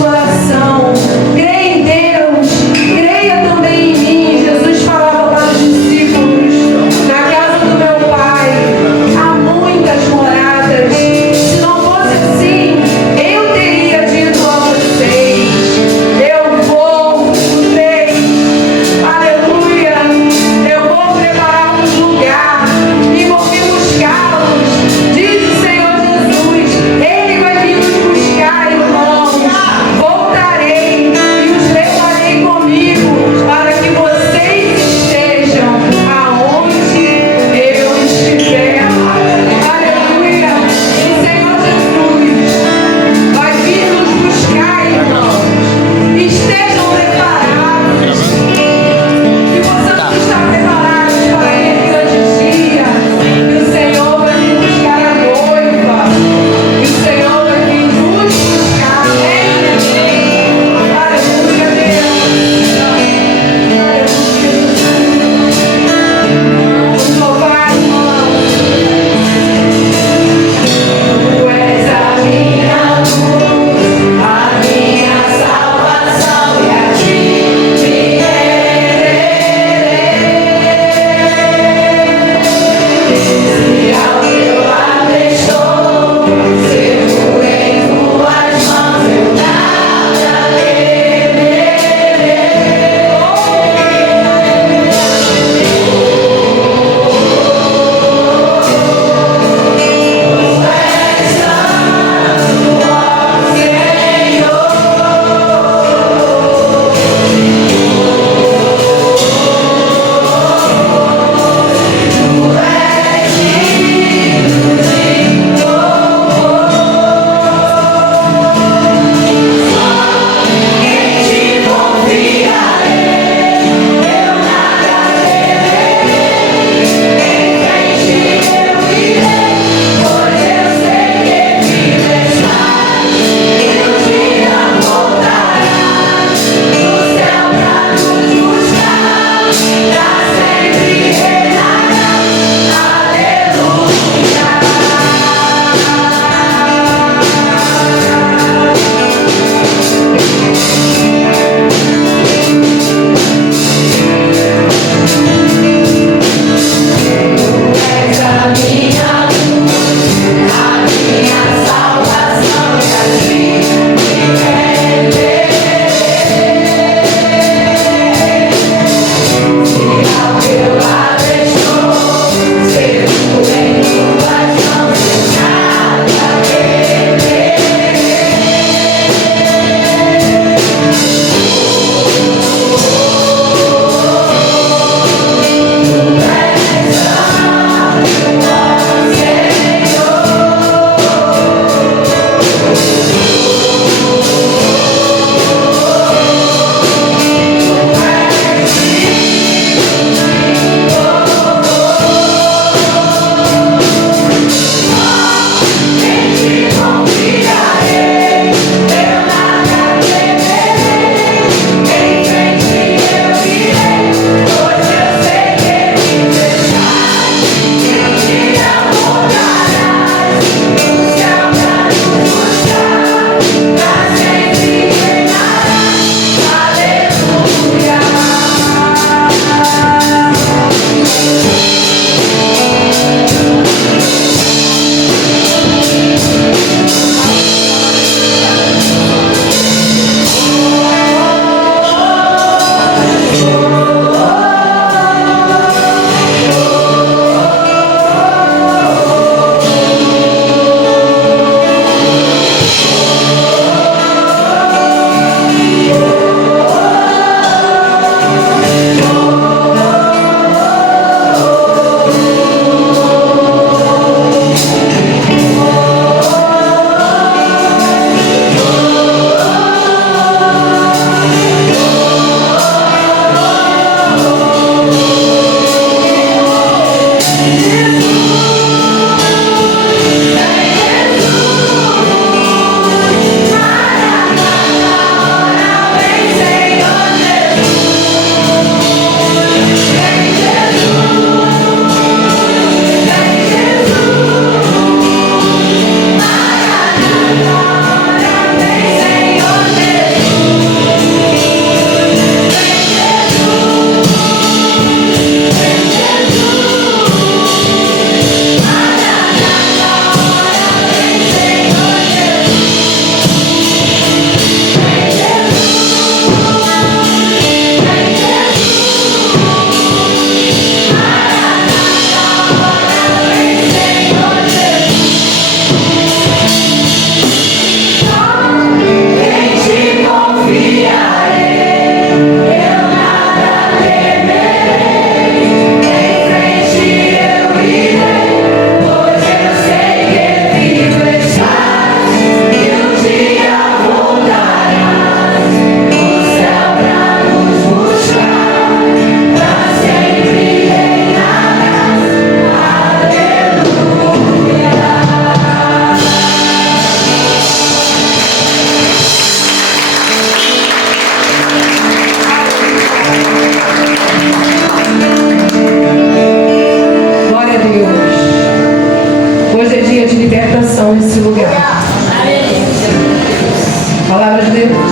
Coração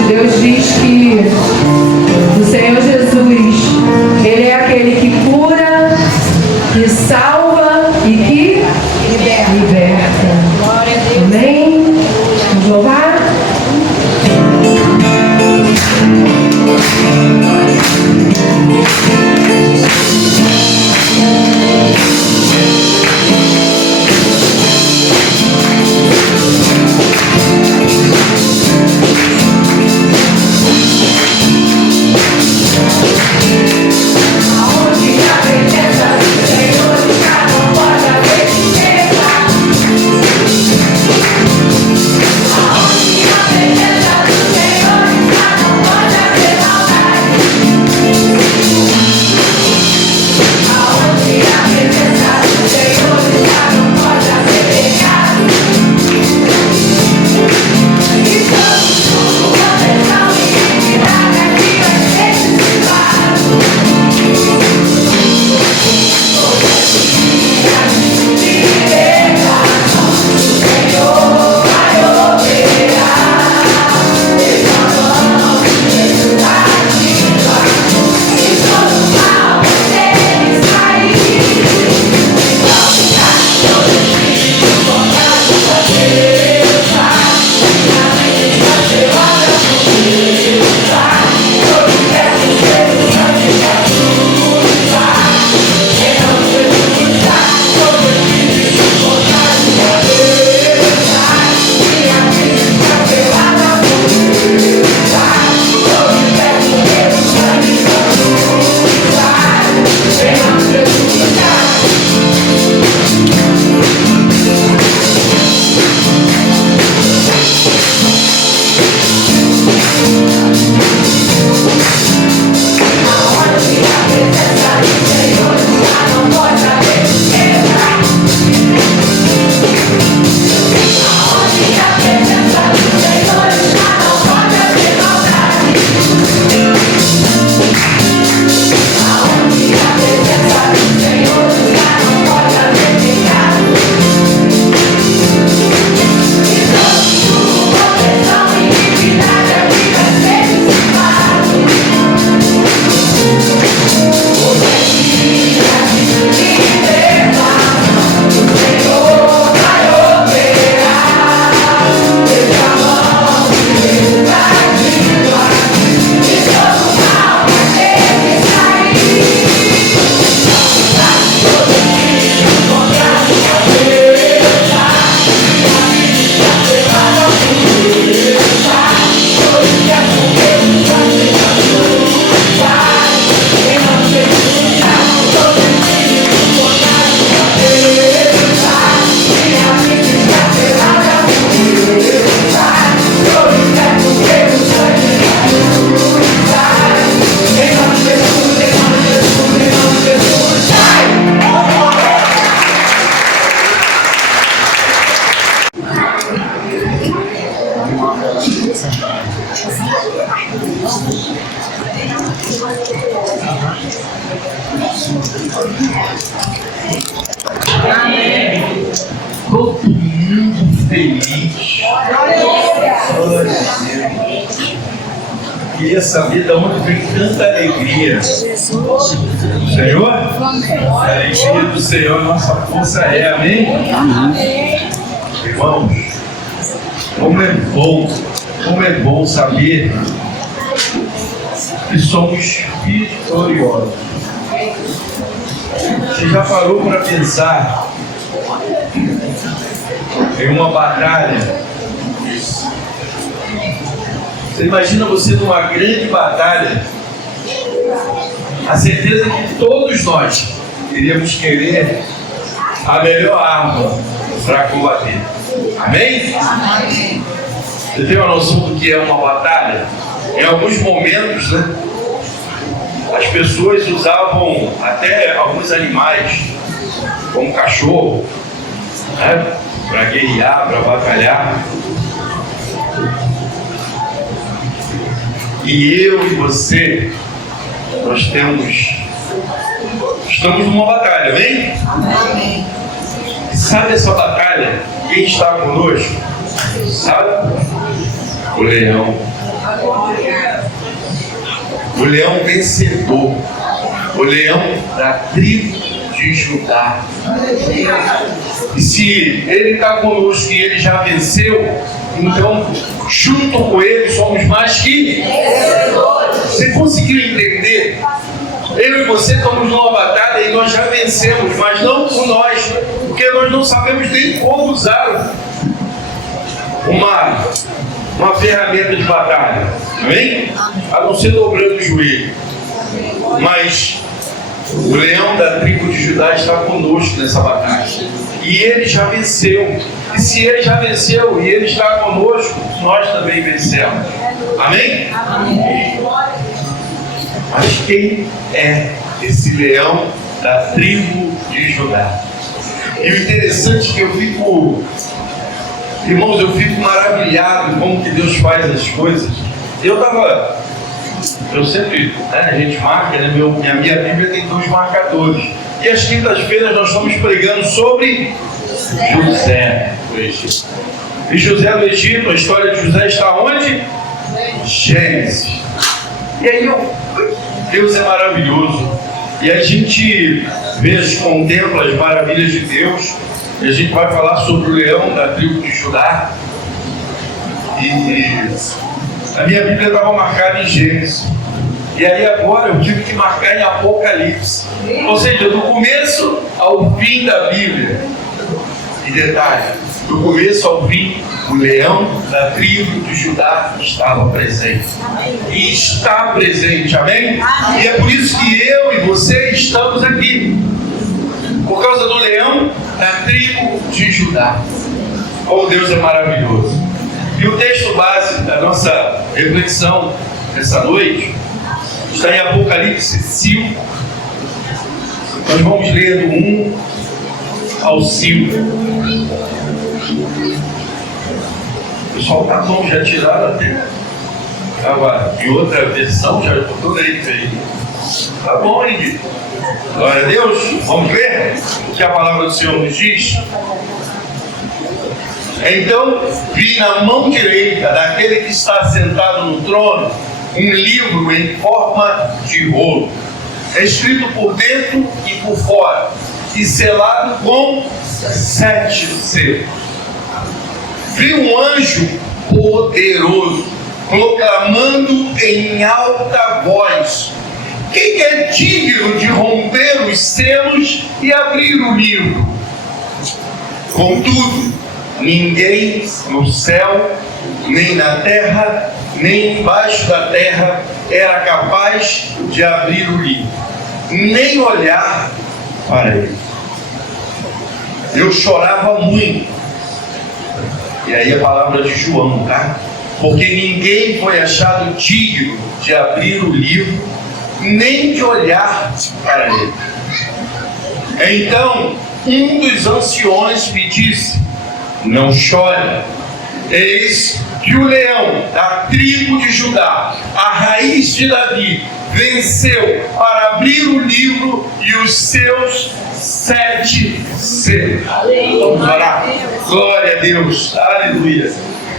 Deus diz que o Senhor Jesus, Ele é aquele que cura, que salva e que liberta. Glória a Deus. Amém? Vamos louvar? Aonde a presença do Senhor está, não pode haver tristeza. Aonde a presença do Senhor está, não pode haver maldade. Aonde a presença do Senhor está, não pode haver pecado. E todo coração e iniquidade aqui vai ser dissipado. Todo mundo feliz. Queria saber de onde vem tanta alegria. Senhor? A alegria do Senhor, nossa força é, amém? Irmãos, como é bom saber que somos vitoriosos. Você já parou para pensar em uma batalha? Você imagina você numa grande batalha, a certeza que todos nós iríamos querer a melhor arma para combater. Amém? Amém. Você tem uma noção do que é uma batalha? Em alguns momentos, né, as pessoas usavam até alguns animais, como cachorro, né, para guerrear, para batalhar. E eu e você, nós estamos numa batalha, amém? Amém. Sabe essa batalha? Quem está conosco? Sabe? O leão. O leão vencedor. O leão da tribo de Judá. E se ele está conosco e ele já venceu, então, junto com ele, somos mais que vencedores. Você conseguiu entender? Eu e você estamos numa batalha e nós já vencemos, mas não por nós, porque nós não sabemos nem como usar uma ferramenta de batalha. Amém? A não ser dobrando o joelho. Mas o leão da tribo de Judá está conosco nessa batalha. E ele já venceu. E se ele já venceu e ele está conosco, nós também vencemos. Amém? Amém. Mas quem é esse leão da tribo de Judá? E o interessante é que eu fico maravilhado como que Deus faz as coisas. Eu sempre, a gente marca, minha Bíblia tem 2 marcadores. E às quintas-feiras nós estamos pregando sobre José do Egito. E José do Egito, a história de José está onde? Gênesis. E aí Deus é maravilhoso. E a gente contempla as maravilhas de Deus. E a gente vai falar sobre o leão da tribo de Judá. E a minha Bíblia estava marcada em Gênesis. E aí agora eu tive que marcar em Apocalipse. Ou seja, do começo ao fim da Bíblia. E detalhe, do começo ao fim, o leão da tribo de Judá estava presente. E está presente, amém? E é por isso que eu e você estamos aqui. Por causa do leão da tribo de Judá. Como Deus é maravilhoso. E o texto base da nossa reflexão nessa noite está em Apocalipse 5. Nós vamos ler do 1 ao 5. O pessoal tá bom, já tiraram até. Agora, em outra versão, já botou aí. Tá bom, hein? Glória a Deus. Vamos ver o que a palavra do Senhor nos diz? Então, vi na mão direita daquele que está sentado no trono um livro em forma de rolo, escrito por dentro e por fora, e selado com 7 selos. Vi um anjo poderoso proclamando em alta voz: quem é digno de romper os selos e abrir o livro? Contudo, ninguém no céu, nem na terra, nem embaixo da terra era capaz de abrir o livro, nem olhar para ele. Eu chorava muito. E aí a palavra de João, tá? Porque ninguém foi achado digno de abrir o livro, nem de olhar para ele. Então, um dos anciões me disse: não chore, eis que o leão da tribo de Judá, a raiz de Davi, venceu para abrir o livro e os seus 7 selos. Vamos orar. Glória a Deus. Aleluia.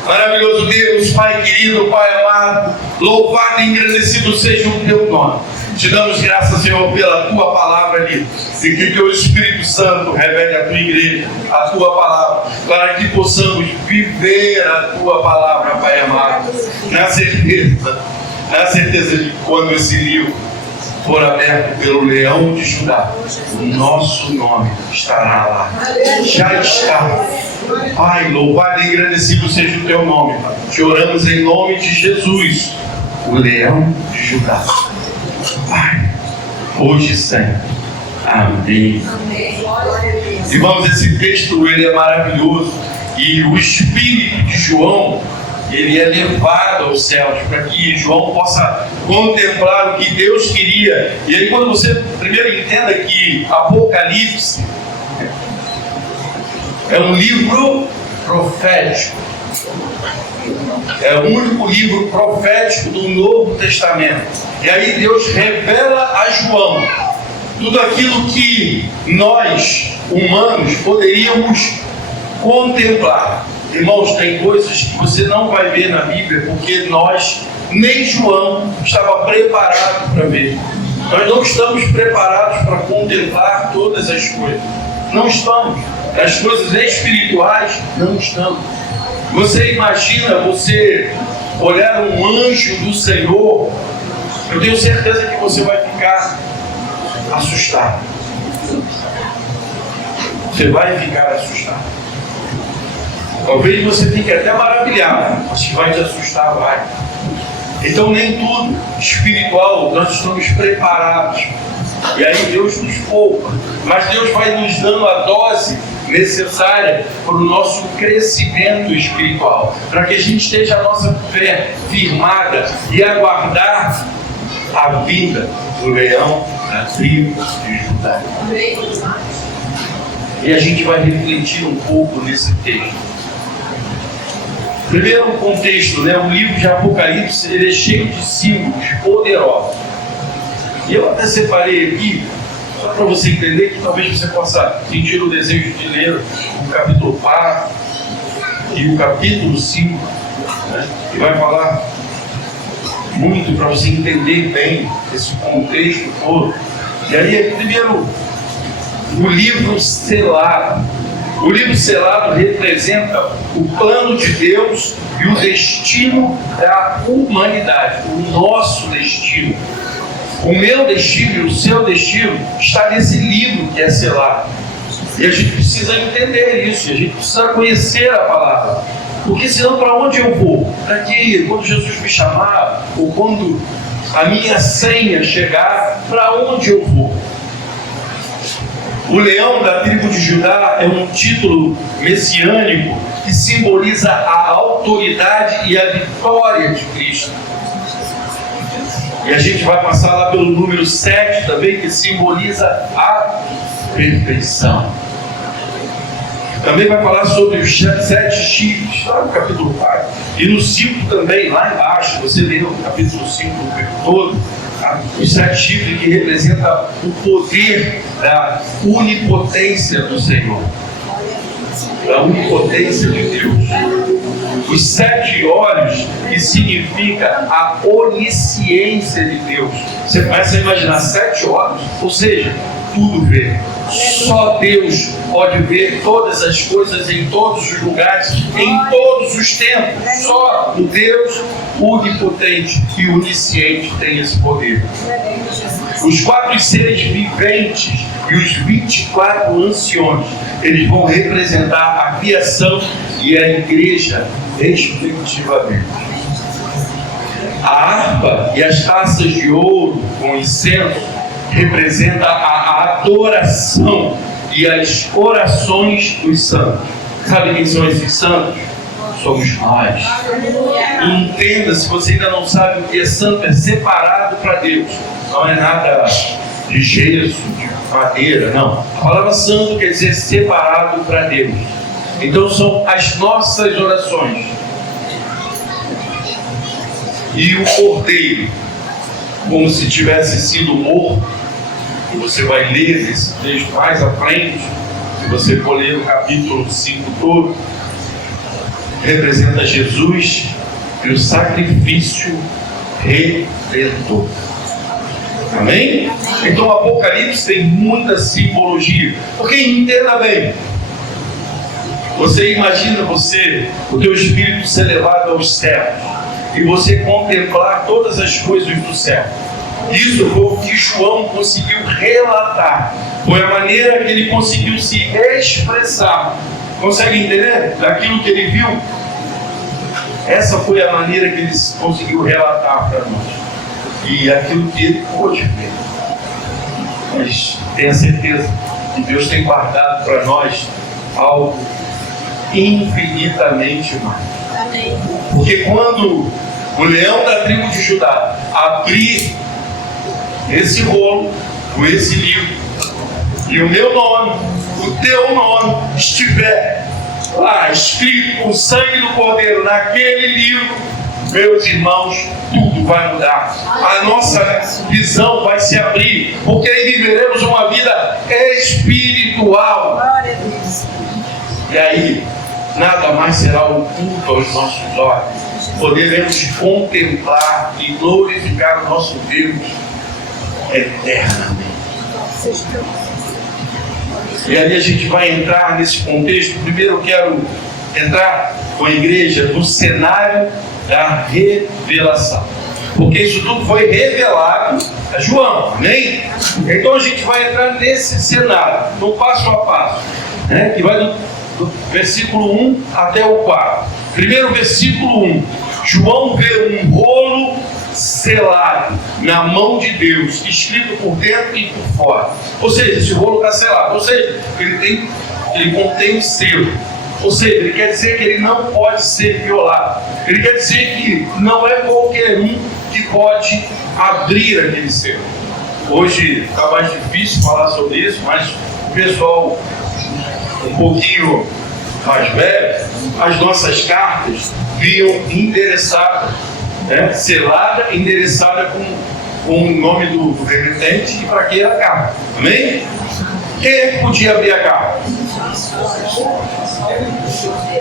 Maravilhoso Deus, Pai querido, Pai amado, louvado e engrandecido seja o teu nome. Te damos graças, Senhor, pela tua palavra ali, e que o teu Espírito Santo revele à tua igreja a tua palavra, para que possamos viver a tua palavra, Pai amado, na certeza de que quando esse livro for aberto pelo leão de Judá, o nosso nome estará lá. Já está. Pai, louvado e agradecido seja o teu nome. Te oramos em nome de Jesus, o leão de Judá. Pai, hoje e sempre. Amém. Irmãos, esse texto ele é maravilhoso. E o Espírito de João, ele é levado aos céus para que João possa contemplar o que Deus queria. E aí quando você primeiro entenda que Apocalipse é um livro profético, é o único livro profético do Novo Testamento. E aí Deus revela a João tudo aquilo que nós, humanos, poderíamos contemplar. Irmãos, tem coisas que você não vai ver na Bíblia, porque nós, nem João, estava preparado para ver. Nós não estamos preparados para contemplar todas as coisas. Não estamos. As coisas espirituais, não estamos. Você imagina você olhar um anjo do Senhor, eu tenho certeza que você vai ficar assustado. Você vai ficar assustado. Talvez você fique até maravilhado, mas que vai te assustar, vai. Então nem tudo espiritual nós estamos preparados. E aí Deus nos poupa. Mas Deus vai nos dando a dose necessária para o nosso crescimento espiritual. Para que a gente esteja a nossa fé firmada e aguardar a vinda do leão da tribo de Judá. E a gente vai refletir um pouco nesse texto. Primeiro contexto, né? O livro de Apocalipse ele é cheio de símbolos poderosos. E eu até separei aqui, só para você entender que talvez você possa sentir o desejo de ler o capítulo 4 e o capítulo 5, né? Que vai falar muito para você entender bem esse contexto todo. E aí, primeiro, o livro selado. O livro selado representa o plano de Deus e o destino da humanidade, o nosso destino. O meu destino e o seu destino está nesse livro que é selado. E a gente precisa entender isso, a gente precisa conhecer a palavra. Porque senão para onde eu vou? Para que quando Jesus me chamar, ou quando a minha senha chegar, para onde eu vou? O leão da tribo de Judá é um título messiânico que simboliza a autoridade e a vitória de Cristo. E a gente vai passar lá pelo número 7 também, que simboliza a perfeição. Também vai falar sobre os 7 chifres, lá no capítulo 4. E no 5 também, lá embaixo, você lê no capítulo 5 todo, os 7 chifres que representam o poder da onipotência do Senhor. Da onipotência de Deus. Os 7 olhos, que significa a onisciência de Deus. Você começa a imaginar 7 olhos, ou seja, tudo vê. Só Deus pode ver todas as coisas em todos os lugares, em todos os tempos. Só o Deus onipotente e onisciente tem esse poder. Os 4 seres viventes e os 24 anciões, eles vão representar a criação e a igreja, respectivamente. A harpa e as taças de ouro com incenso representa a adoração e as orações dos santos. Sabe quem são esses santos? Somos nós. Entenda, se você ainda não sabe o que é santo, é separado para Deus. Não é nada de gesso, de madeira, não. A palavra santo quer dizer separado para Deus. Então são as nossas orações. E o cordeiro, como se tivesse sido morto, que você vai ler esse texto mais à frente, se você for ler o capítulo 5 todo, representa Jesus e o sacrifício redentor. Amém? Então o Apocalipse tem muita simbologia. Porque entenda bem, você imagina o teu espírito ser levado aos céus e você contemplar todas as coisas do céu. Isso foi o que João conseguiu relatar. Foi a maneira que ele conseguiu se expressar. Consegue entender? Daquilo que ele viu? Essa foi a maneira que ele conseguiu relatar para nós. E aquilo que ele pôde ver. Mas tenha certeza que Deus tem guardado para nós algo infinitamente mais. Amém. Porque quando o leão da tribo de Judá abrir esse rolo, com esse livro, e o meu nome, o teu nome estiver lá escrito com o sangue do Cordeiro naquele livro, meus irmãos, tudo vai mudar. A nossa visão vai se abrir, porque aí viveremos uma vida espiritual. Glória a Deus. E aí nada mais será oculto aos nossos olhos. Poderemos contemplar e glorificar o nosso Deus eternamente. E aí a gente vai entrar nesse contexto. Primeiro eu quero entrar com a igreja no cenário da revelação, porque isso tudo foi revelado a João, amém? Então a gente vai entrar nesse cenário, no passo a passo, né? Que vai do versículo 1 até o 4. Primeiro versículo 1, João vê um rolo selado na mão de Deus, escrito por dentro e por fora. Ou seja, esse rolo está selado, ou seja, ele contém um selo. Ou seja, ele quer dizer que ele não pode ser violado. Ele quer dizer que não é qualquer um que pode abrir aquele selo. Hoje está mais difícil falar sobre isso, mas o pessoal um pouquinho mais velho, as nossas cartas vinham endereçadas, né? Selada, endereçada com o nome do remetente e para que era a carta. Amém? Quem é que podia abrir a carta?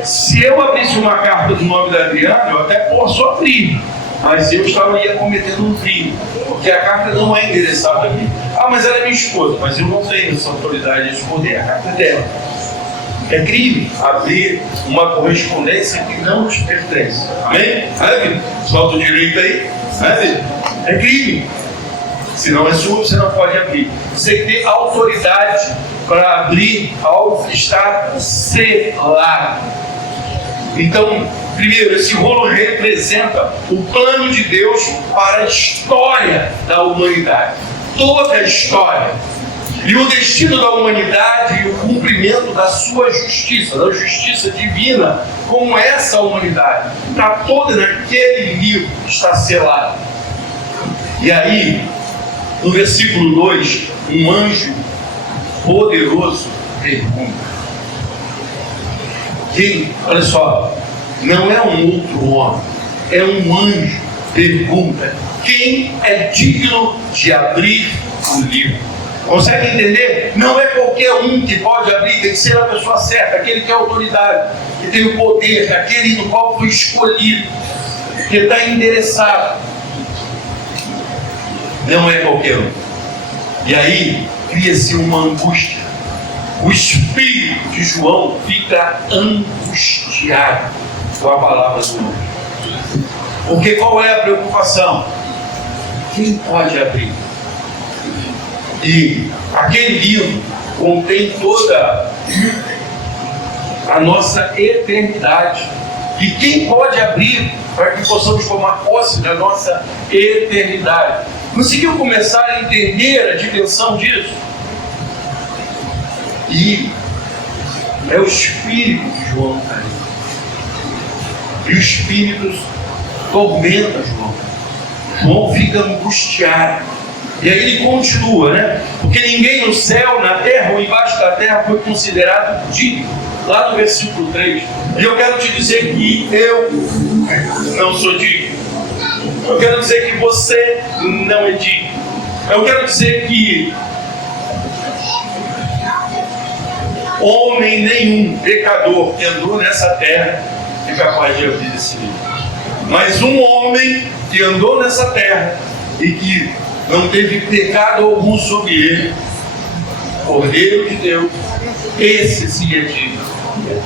Se eu abrisse uma carta do nome da Adriana, eu até posso abrir, mas eu estaria cometendo um crime, porque a carta não é endereçada a mim. Ah, mas ela é minha esposa, mas eu não tenho essa autoridade de esconder, a carta é dela. É crime abrir uma correspondência que não nos pertence. Amém? Solta o direito aí. É crime. Se não é sua, você não pode abrir. Você tem que ter autoridade para abrir algo que está selado. Então, primeiro, esse rolo representa o plano de Deus para a história da humanidade. Toda a história. E o destino da humanidade e o cumprimento da sua justiça, da justiça divina com essa humanidade. Está toda naquele livro que está selado. E aí, no versículo 2, um anjo poderoso pergunta. Olha só, não é um outro homem, é um anjo pergunta: quem é digno de abrir o livro? Consegue entender? Não é qualquer um que pode abrir, tem que ser a pessoa certa, aquele que é autoridade, que tem o poder, aquele no qual foi escolhido, que está endereçado. Não é qualquer um. E aí cria-se uma angústia. O espírito de João fica angustiado com a palavra do anjo. Porque qual é a preocupação? Quem pode abrir? E aquele livro contém toda a nossa eternidade. E quem pode abrir para que possamos tomar posse da nossa eternidade? Conseguiu começar a entender a dimensão disso? E é o Espírito de João. E o Espírito tormenta João. João fica angustiado. E aí ele continua, né? Porque ninguém no céu, na terra ou embaixo da terra foi considerado digno. Lá no versículo 3. E eu quero te dizer que eu não sou digno. Eu quero dizer que você não é digno. Eu quero dizer que homem nenhum, pecador, que andou nessa terra é capaz de abrir esse livro. Mas um homem que andou nessa terra e que não teve pecado algum sobre ele, Cordeiro de Deus, esse sim é digno.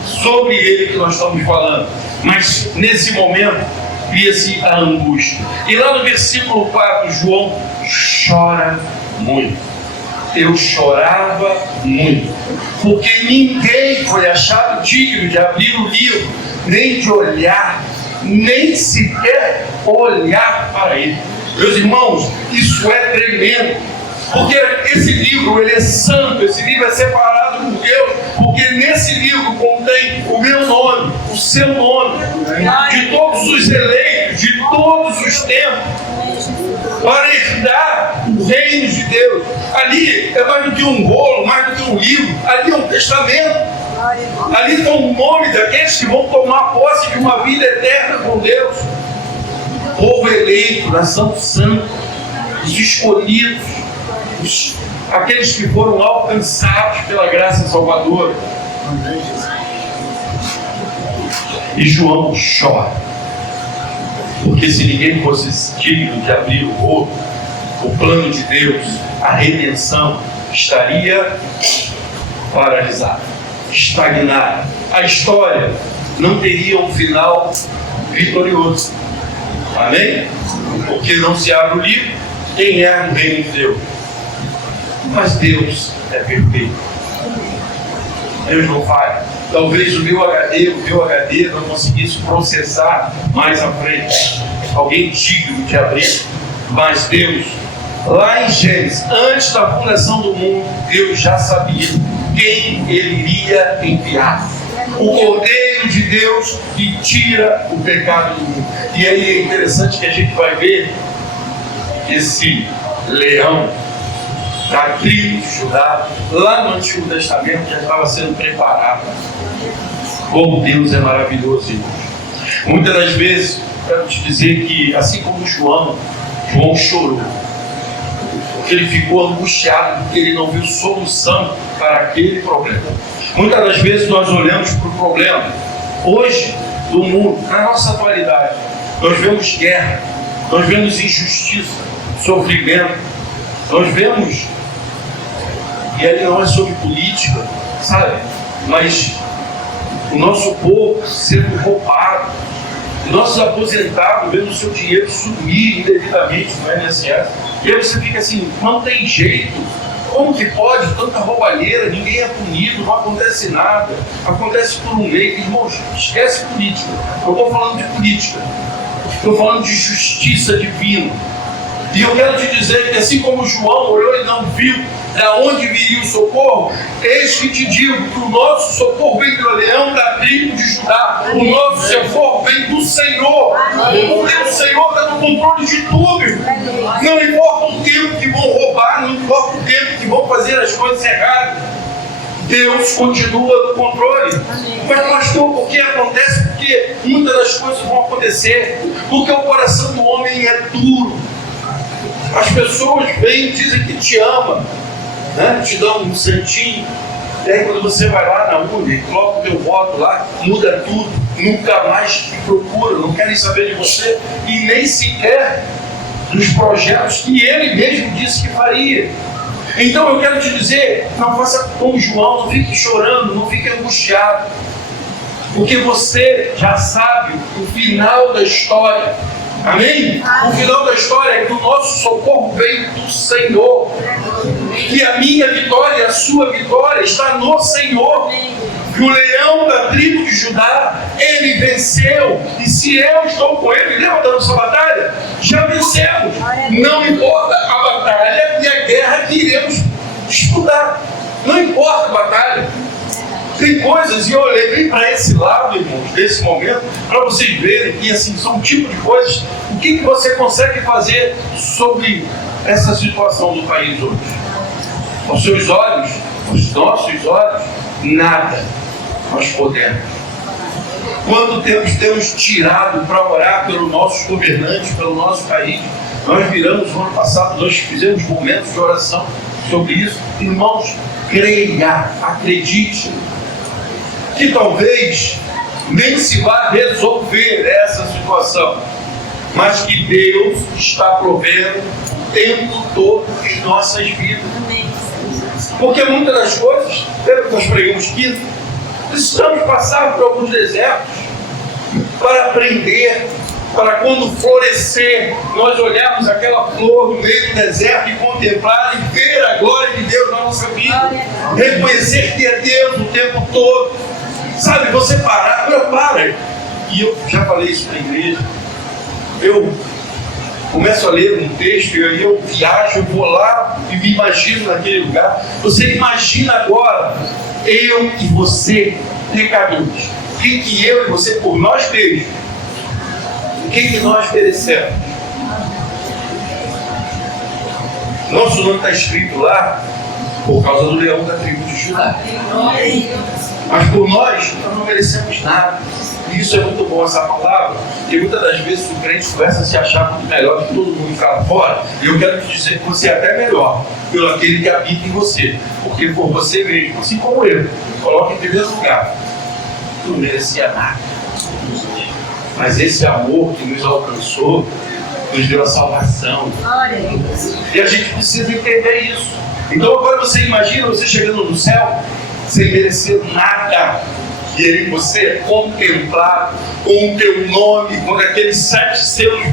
Sobre ele que nós estamos falando. Mas nesse momento cria-se a angústia. E lá no versículo 4, João chora muito. Eu chorava muito, porque ninguém foi achado digno de abrir o livro, nem de olhar, nem sequer olhar para ele. Meus irmãos, isso é tremendo, porque esse livro ele é santo, esse livro é separado por Deus, porque nesse livro contém o meu nome, o seu nome, de todos os eleitos, de todos os tempos, para herdar o reino de Deus. Ali é mais do que um rolo, mais do que um livro, ali é um testamento. Ali está o nome daqueles que vão tomar posse de uma vida eterna com Deus. Povo eleito, nação santa, os escolhidos, aqueles que foram alcançados pela graça salvadora. E João chora. Porque se ninguém fosse digno de abrir o rolo, o plano de Deus, a redenção, estaria paralisada, estagnada. A história não teria um final vitorioso. Amém? Porque não se abre o livro, quem é o reino de Deus. Mas Deus é perfeito. Deus não falha. Talvez o meu HD não conseguisse processar mais à frente. Alguém digno de abrir. Mas Deus, lá em Gênesis, antes da fundação do mundo, Deus já sabia quem Ele iria enviar. O Cordeiro de Deus que tira o pecado do mundo. E aí é interessante que a gente vai ver esse leão da tribo de Judá, lá no Antigo Testamento, já estava sendo preparado. Como Deus é maravilhoso, irmãos. Muitas das vezes, quero te dizer que, assim como João chorou, porque ele ficou angustiado, porque ele não viu solução para aquele problema. Muitas das vezes nós olhamos para o problema, hoje, do mundo, na nossa atualidade, nós vemos guerra, nós vemos injustiça, sofrimento, nós vemos, e aí não é sobre política, sabe? Mas o nosso povo sendo roubado, nossos aposentados vendo o seu dinheiro sumir indevidamente no INSS, e aí você fica assim, não tem jeito, como que pode tanta roubalheira, ninguém é punido, não acontece nada, acontece por um mês. Irmãos, esquece política, eu estou falando de política, estou falando de justiça divina. E eu quero te dizer que assim como João olhou e não viu da onde viria o socorro, eis que te digo que o nosso socorro vem do leão da tribo de Judá. O nosso socorro vem do Senhor. Porque o Senhor está no controle de tudo. Não importa o tempo que vão roubar, não importa o tempo que vão fazer as coisas erradas. Deus continua no controle. Mas pastor, por que acontece? Porque muitas das coisas vão acontecer. Porque o coração do homem é duro. As pessoas vêm e dizem que te amam, né? Te dão um santinho, e aí quando você vai lá na urna e coloca o teu voto lá, muda tudo, nunca mais te procuram, não querem saber de você e nem sequer dos projetos que ele mesmo disse que faria. Então eu quero te dizer, não faça como João, não fique chorando, não fique angustiado, porque você já sabe o final da história. Amém? O final da história é que o nosso socorro vem do Senhor. E a minha vitória e a sua vitória está no Senhor. E o leão da tribo de Judá, ele venceu. E se eu estou com ele, lembra da nossa batalha? Já vencemos. Não importa a batalha e a guerra que iremos disputar. Não importa a batalha. Tem coisas, e eu levei para esse lado, irmãos, desse momento, para vocês verem que assim, são um tipo de coisas, o que você consegue fazer sobre essa situação do país hoje? Os seus olhos, os nossos olhos, nada nós podemos. Quanto tempo temos tirado para orar pelos nossos governantes, pelo nosso país? Nós viramos no ano passado, nós fizemos momentos de oração sobre isso. Irmãos, creia, acredite, que talvez nem se vá resolver essa situação, mas que Deus está provendo o tempo todo em nossas vidas. Porque muitas das coisas, lembra que nós pregamos quinta, precisamos passar por alguns desertos para aprender, para quando florescer, nós olharmos aquela flor no meio do deserto e contemplar e ver a glória de Deus na nossa vida, reconhecer que é Deus o tempo todo. Sabe, você parar, para. E eu já falei isso para a igreja. Eu começo a ler um texto e aí eu viajo, eu vou lá e me imagino naquele lugar. Você imagina agora, eu e você, pecadores. O que eu e você, por nós mesmos, o que nós merecemos? Nosso nome está escrito lá por causa do leão da tribo de Judá. Mas por nós não merecemos nada. E isso é muito bom, essa palavra. E muitas das vezes o crente começa a se achar muito melhor que todo mundo que lá fora. E eu quero te dizer que você é até melhor pelo aquele que habita em você. Porque por você mesmo, assim como eu, coloca em primeiro lugar. Tu não merecia nada. Mas esse amor que nos alcançou, nos deu a salvação. E a gente precisa entender isso. Então agora você imagina você chegando no céu, sem merecer nada. E ele, você é contemplado com o teu nome, quando aqueles 7 selos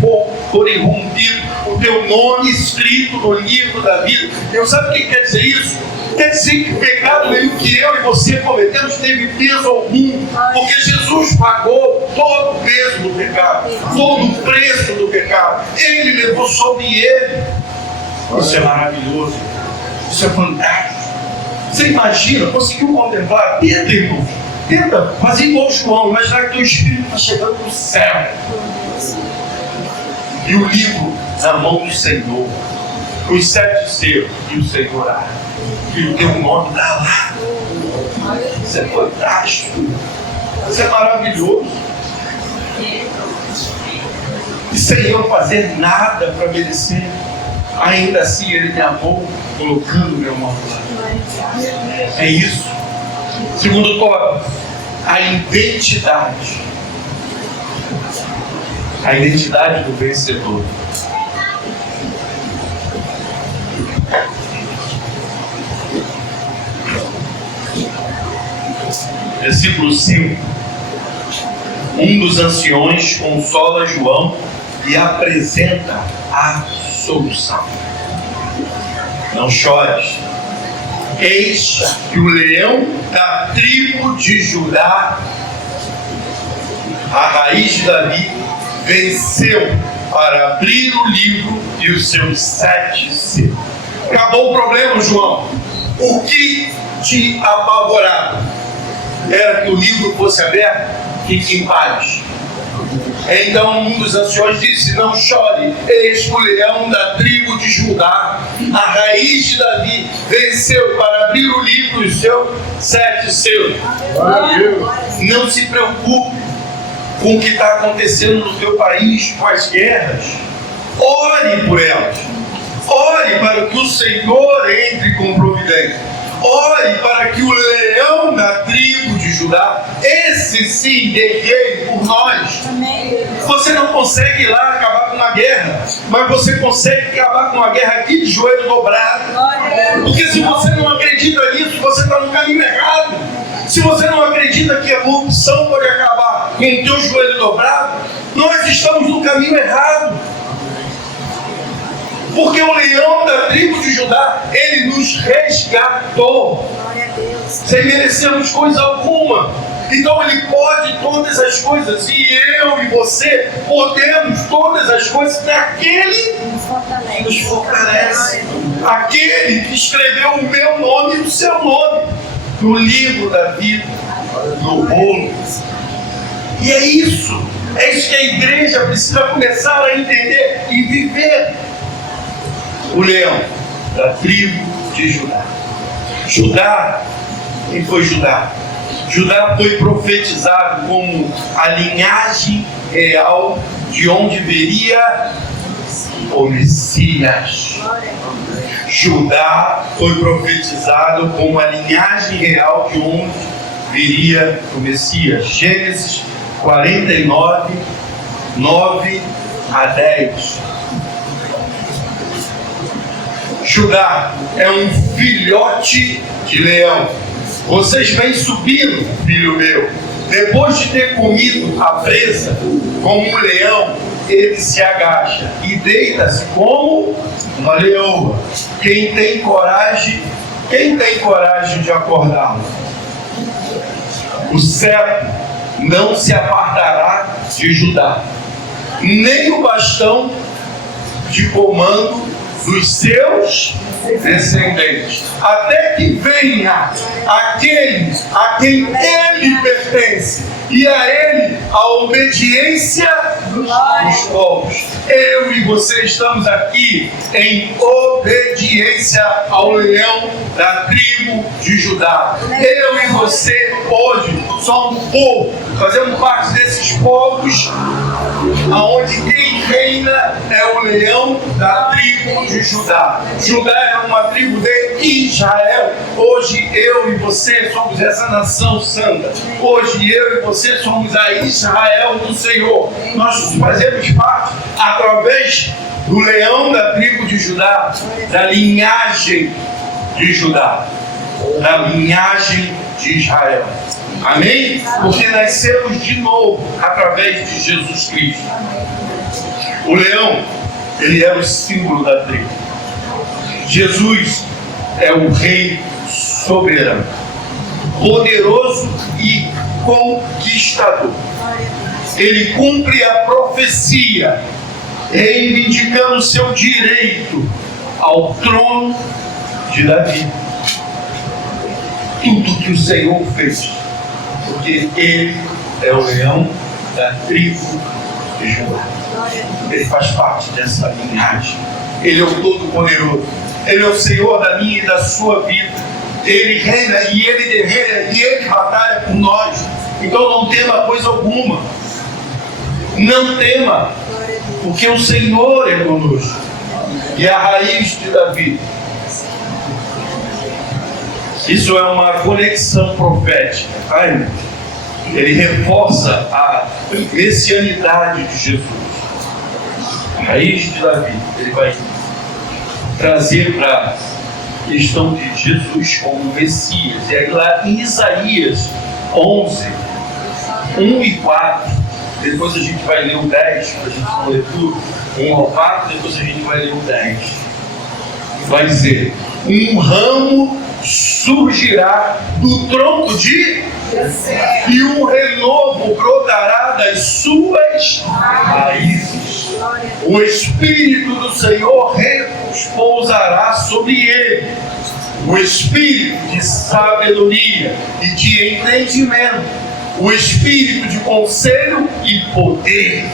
forem rompidos, o teu nome escrito no livro da vida. Eu sabe o que quer dizer isso? Quer dizer que o pecado nenhum que eu e você cometemos teve peso algum, porque Jesus pagou todo o peso do pecado, todo o preço do pecado. Ele levou sobre ele. Isso é maravilhoso, isso é fantástico. Você imagina, conseguiu contemplar? Tenta, irmão, tenta fazer igual João, imaginar que teu espírito está chegando no céu. E o livro na mão do Senhor, os 7 selos, e o Senhor abre. E o teu nome está lá. Isso é fantástico. Isso é maravilhoso. E sem eu fazer nada para merecer, ainda assim Ele me amou, colocando meu nome lá. É isso. Segundo tópico, a identidade. A identidade do vencedor. Versículo 5. Um dos anciões consola João e apresenta a solução. Não chores. Eis que o leão da tribo de Judá, a raiz de Davi, venceu para abrir o livro e os seus 7 selos. Acabou o problema, João. O que te apavorava era que o livro fosse aberto? Fique em paz. Então um dos anciões disse: não chore, eis que o leão da tribo de Judá, a raiz de Davi, venceu para abrir o livro e os seus 7 selos. Não se preocupe com o que está acontecendo no teu país, com as guerras. Ore por elas. Ore para que o Senhor entre com providência. Ore para que o leão da tribo de Judá, esse sim, guerreie por nós. Você não consegue ir lá acabar com uma guerra, mas você consegue acabar com uma guerra aqui de joelho dobrado. Porque se você não acredita nisso, você está no caminho errado. Se você não acredita que a corrupção pode acabar com o teu joelho dobrado, nós estamos no caminho errado. Porque o leão da tribo de Judá, ele nos resgatou, sem merecermos coisa alguma. Então ele pode todas as coisas, e eu e você podemos todas as coisas naquele que nos fortalece. Aquele que escreveu o meu nome e o seu nome no livro da vida, no bolo. E é isso que a igreja precisa começar a entender e viver. O leão da tribo de Judá. Judá, quem foi Judá? Judá foi profetizado como a linhagem real de onde viria o Messias. Judá foi profetizado como a linhagem real de onde viria o Messias. Gênesis 49, 9 a 10. Judá é um filhote de leão. Vocês vêm subindo, filho meu. Depois de ter comido a presa, como um leão, ele se agacha e deita-se como uma leoa. Quem tem coragem de acordá-lo? O cetro não se apartará de Judá, nem o bastão de comando dos seus descendentes, até que venha aquele a quem ele pertence, e a ele a obediência dos povos. Eu e você estamos aqui em obediência ao leão da tribo de Judá. Eu e você hoje somos um povo, fazemos parte desses povos aonde quem reina é o leão da tribo de Judá. Judá era uma tribo de Israel. Hoje eu e você somos essa nação santa. Hoje eu e você somos a Israel do Senhor. Nós fazemos parte através do leão da tribo de Judá, da linhagem de Judá, da linhagem de Israel. Amém? Porque nascemos de novo através de Jesus Cristo. O leão, ele é o símbolo da tribo. Jesus é o rei soberano, poderoso e conquistador. Ele cumpre a profecia, reivindicando seu direito ao trono de Davi. Tudo que o Senhor fez, porque Ele é o leão da tribo de Judá. Ele faz parte dessa linhagem. Ele é o Todo-Poderoso. Ele é o Senhor da minha e da sua vida. Ele reina e Ele guerreia e Ele batalha por nós. Então não tema coisa alguma. Não tema, porque o Senhor é conosco. E a raiz de Davi. Isso é uma conexão profética. Ele reforça a messianidade de Jesus. A raiz de Davi. Ele vai trazer para a questão de Jesus como Messias. E aí lá em Isaías 11, 1 e 4, depois a gente vai ler o 10, para a gente não ler tudo, 1 ao 4, depois a gente vai ler o 10. Vai dizer: um ramo surgirá do tronco de Jessé, e um renovo brotará das suas raízes. O Espírito do Senhor repousará sobre ele, o Espírito de sabedoria e de entendimento, o Espírito de conselho e poder,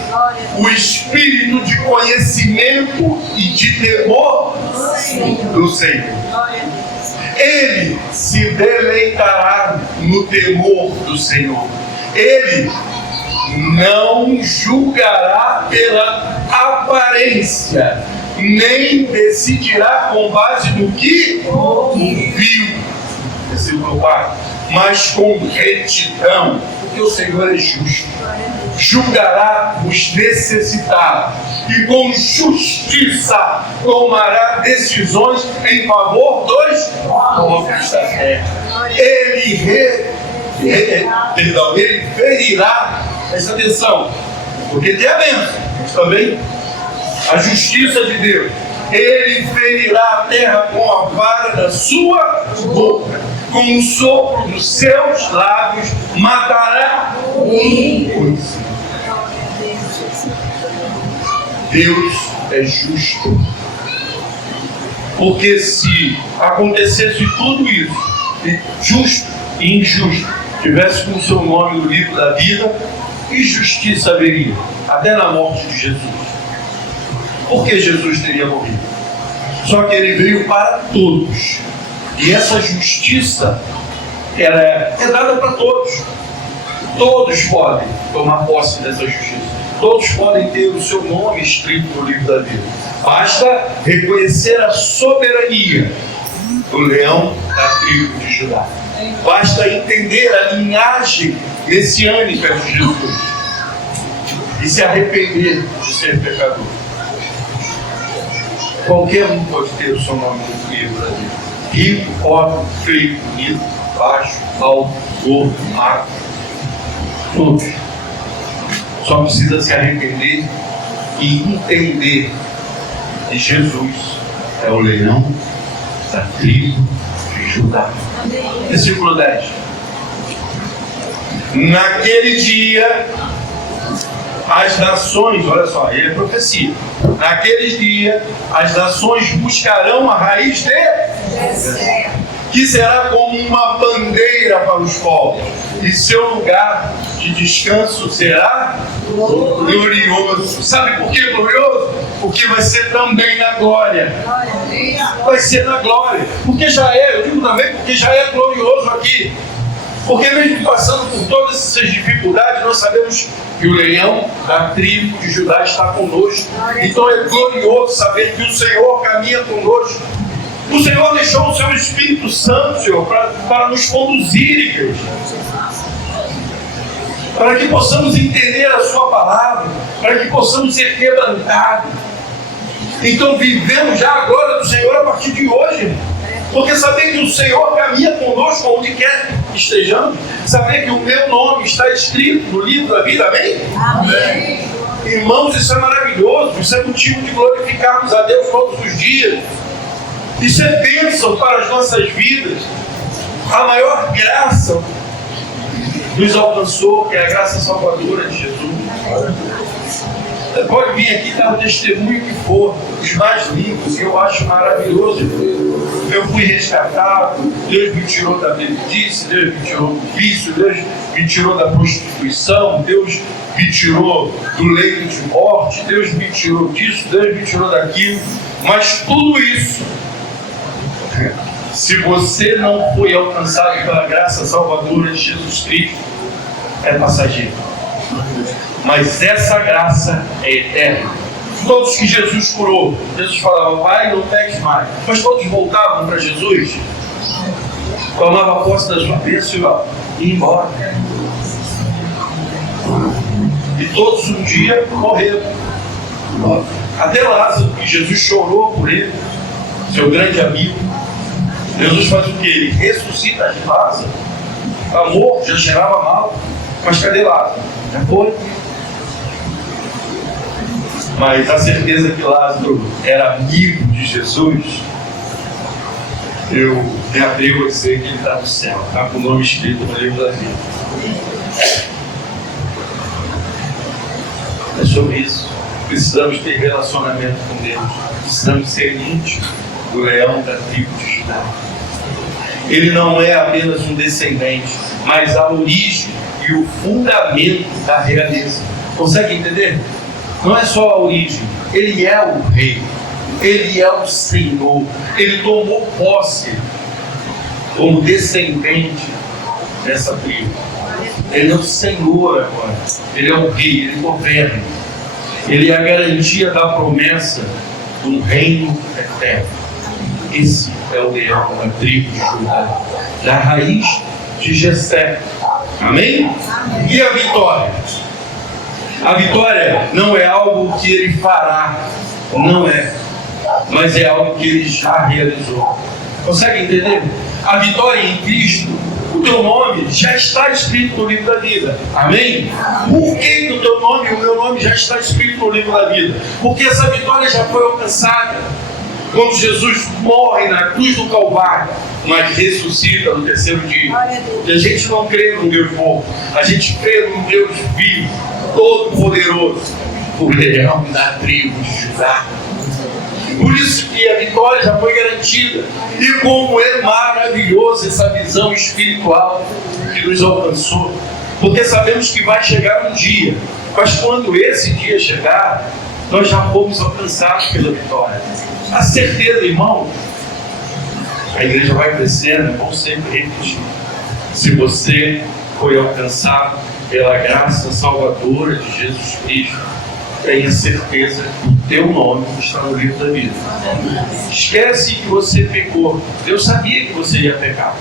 o Espírito de conhecimento e de temor do Senhor. Ele se deleitará no temor do Senhor. Ele não julgará pela aparência, nem decidirá com base no que ouviu. Versículo 4. Mas com retidão, porque o Senhor é justo, julgará os necessitados e com justiça tomará decisões em favor dos pobres da terra. Ele ferirá, presta atenção, porque tem a bênção, mas também a justiça de Deus. Ele ferirá a terra com a vara da sua boca, com o sopro dos seus lábios matará o ímpio. Deus é justo. Porque se acontecesse tudo isso, e justo e injusto, tivesse com o seu nome no livro da vida, que justiça haveria? Até na morte de Jesus. Por que Jesus teria morrido? Só que ele veio para todos. E essa justiça ela é dada para todos. Todos podem tomar posse dessa justiça. Todos podem ter o seu nome escrito no livro da vida. Basta reconhecer a soberania do leão da tribo de Judá. Basta entender a linhagem messiânica de Jesus e se arrepender de ser pecador. Qualquer um pode ter o seu nome no livro da vida. Rico, pobre, feio, bonito, baixo, alto, gordo, magro. Todos. Só precisa se arrepender e entender que Jesus é o leão da tribo de Judá. Versículo 10. Naquele dia, as nações, olha só, ele é profecia. Naqueles dias, as nações buscarão a raiz de Jessé, que será como uma bandeira para os povos, e seu lugar de descanso será glorioso. Sabe por que glorioso? Porque vai ser também na glória. Vai ser na glória. Porque já é, eu digo também, porque já é glorioso aqui. Porque mesmo passando por todas essas dificuldades, nós sabemos que o leão da tribo de Judá está conosco. Então é glorioso saber que o Senhor caminha conosco. O Senhor deixou o seu Espírito Santo, Senhor, para nos conduzir, igreja. Para que possamos entender a sua palavra, para que possamos ser quebrantados. Então vivemos já a glória do Senhor a partir de hoje. Porque saber que o Senhor caminha conosco onde quer que estejamos, saber que o meu nome está escrito no livro da vida, amém? Amém. Irmãos, isso é maravilhoso, isso é motivo de glorificarmos a Deus todos os dias. Isso é bênção para as nossas vidas. A maior graça nos alcançou, que é a graça salvadora de Jesus. Você pode vir aqui e dar o testemunho que for, os mais lindos, que eu acho maravilhoso. Eu fui resgatado, Deus me tirou da bebedice, Deus me tirou do vício, Deus me tirou da prostituição, Deus me tirou do leito de morte, Deus me tirou disso, Deus me tirou daquilo. Mas tudo isso, se você não foi alcançado pela graça salvadora de Jesus Cristo, é passageiro. Mas essa graça é eterna. Todos que Jesus curou, Jesus falava, vai, não peques mais. Mas todos voltavam para Jesus, tomava posse da sua bênção e ia embora. E todos um dia morreram. Até Lázaro, que Jesus chorou por ele, seu grande amigo. Jesus faz o que? Ele ressuscita de Lázaro. Está morto, já cheirava mal. Mas cadê Lázaro? Já foi. Mas a certeza que Lázaro era amigo de Jesus, eu me atrevo a dizer que ele está no céu, está com o nome escrito no livro da vida. É sobre isso. Precisamos ter relacionamento com Deus. Precisamos ser íntimos do leão da tribo de Judá. Ele não é apenas um descendente, mas a origem e o fundamento da realeza. Consegue entender? Não é só a origem, ele é o rei, ele é o Senhor, ele tomou posse como descendente dessa tribo. Ele é o Senhor agora, ele é o rei, ele governa, ele é a garantia da promessa de um reino eterno. Esse é o leão da tribo de Judá, da raiz de Jessé. Amém? E a vitória? A vitória não é algo que ele fará, não é, mas é algo que ele já realizou. Consegue entender? A vitória em Cristo, o teu nome já está escrito no livro da vida. Amém? Por que o teu nome e o meu nome já está escrito no livro da vida? Porque essa vitória já foi alcançada quando Jesus morre na cruz do Calvário, mas ressuscita no terceiro dia. E a gente não crê num Deus morto, a gente crê num Deus vivo, todo-poderoso, o leão da tribo de Judá. Por isso que a vitória já foi garantida. E como é maravilhosa essa visão espiritual que nos alcançou. Porque sabemos que vai chegar um dia, mas quando esse dia chegar, nós já fomos alcançados pela vitória. A certeza, irmão, a igreja vai crescendo, é bom sempre repetir. Se você foi alcançado pela graça salvadora de Jesus Cristo, tenha certeza que o teu nome está no livro da vida. Esquece que você pecou. Deus sabia que você ia pecar.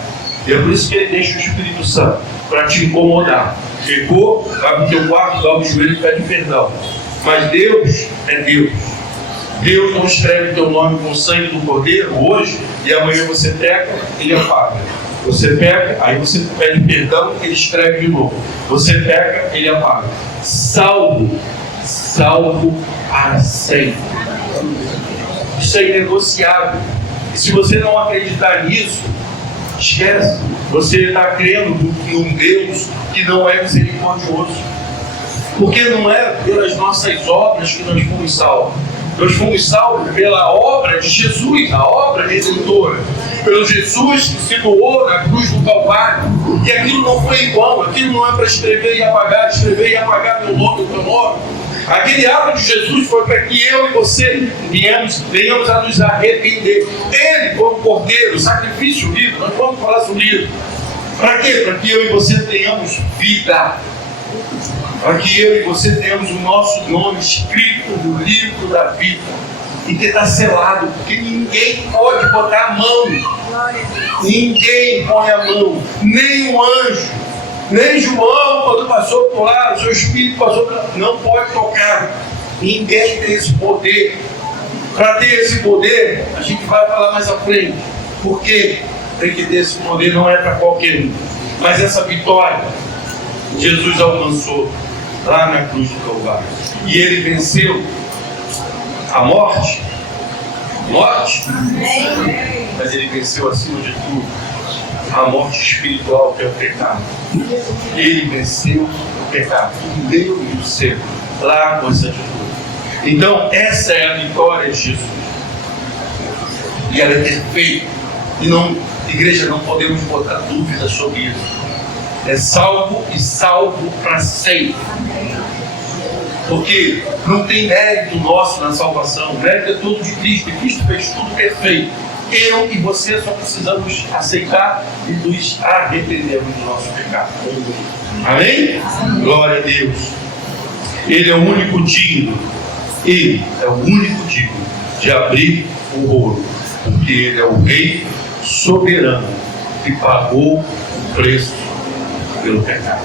E é por isso que Ele deixa o Espírito Santo, para te incomodar. Pecou, vai para o teu quarto, dá o joelho e pede perdão. Mas Deus é Deus. Deus não escreve o teu nome com o sangue do Cordeiro hoje e amanhã você peca, Ele apaga. Você peca, aí você pede perdão, Ele escreve de novo. Você peca, Ele apaga. Salvo para sempre. Isso é inegociável. E se você não acreditar nisso, esquece. Você está crendo num Deus que não é misericordioso. Porque não é pelas nossas obras que nós fomos salvos. Nós fomos salvos pela obra de Jesus, a obra redentora. Pelo Jesus que se doou na cruz do Calvário. E aquilo não foi igual, aquilo não é para escrever e apagar meu nome, o teu nome. Aquele ato de Jesus foi para que eu e você venhamos a nos arrepender. Ele, como cordeiro, sacrifício vivo, nós vamos falar sobre isso. Para quê? Para que eu e você tenhamos vida. para que eu e você tenhamos o nosso nome escrito no livro da vida e que está selado, porque ninguém pode botar a mão, ninguém põe a mão, nem o anjo, nem João, quando passou por lá, o seu espírito passou por lá, não pode tocar, ninguém tem esse poder. Para ter esse poder, a gente vai falar mais à frente, porque tem que ter esse poder, não é para qualquer um, mas essa vitória Jesus alcançou lá na cruz do Calvário, e ele venceu a morte, mas ele venceu acima de tudo a morte espiritual, que é o pecado. Ele venceu o pecado, o Deus do céu, lá com essa atitude. Então essa é a vitória de Jesus, e ela é perfeita, e não, igreja, não podemos botar dúvida sobre isso. É salvo e salvo para sempre. Porque não tem mérito nosso na salvação, o mérito é todo de Cristo, e Cristo fez tudo perfeito. Eu e você só precisamos aceitar e nos arrependermos do nosso pecado. Amém? Glória a Deus. Ele é o único digno, ele é o único digno de abrir o rolo, porque ele é o Rei soberano que pagou o preço pelo pecado.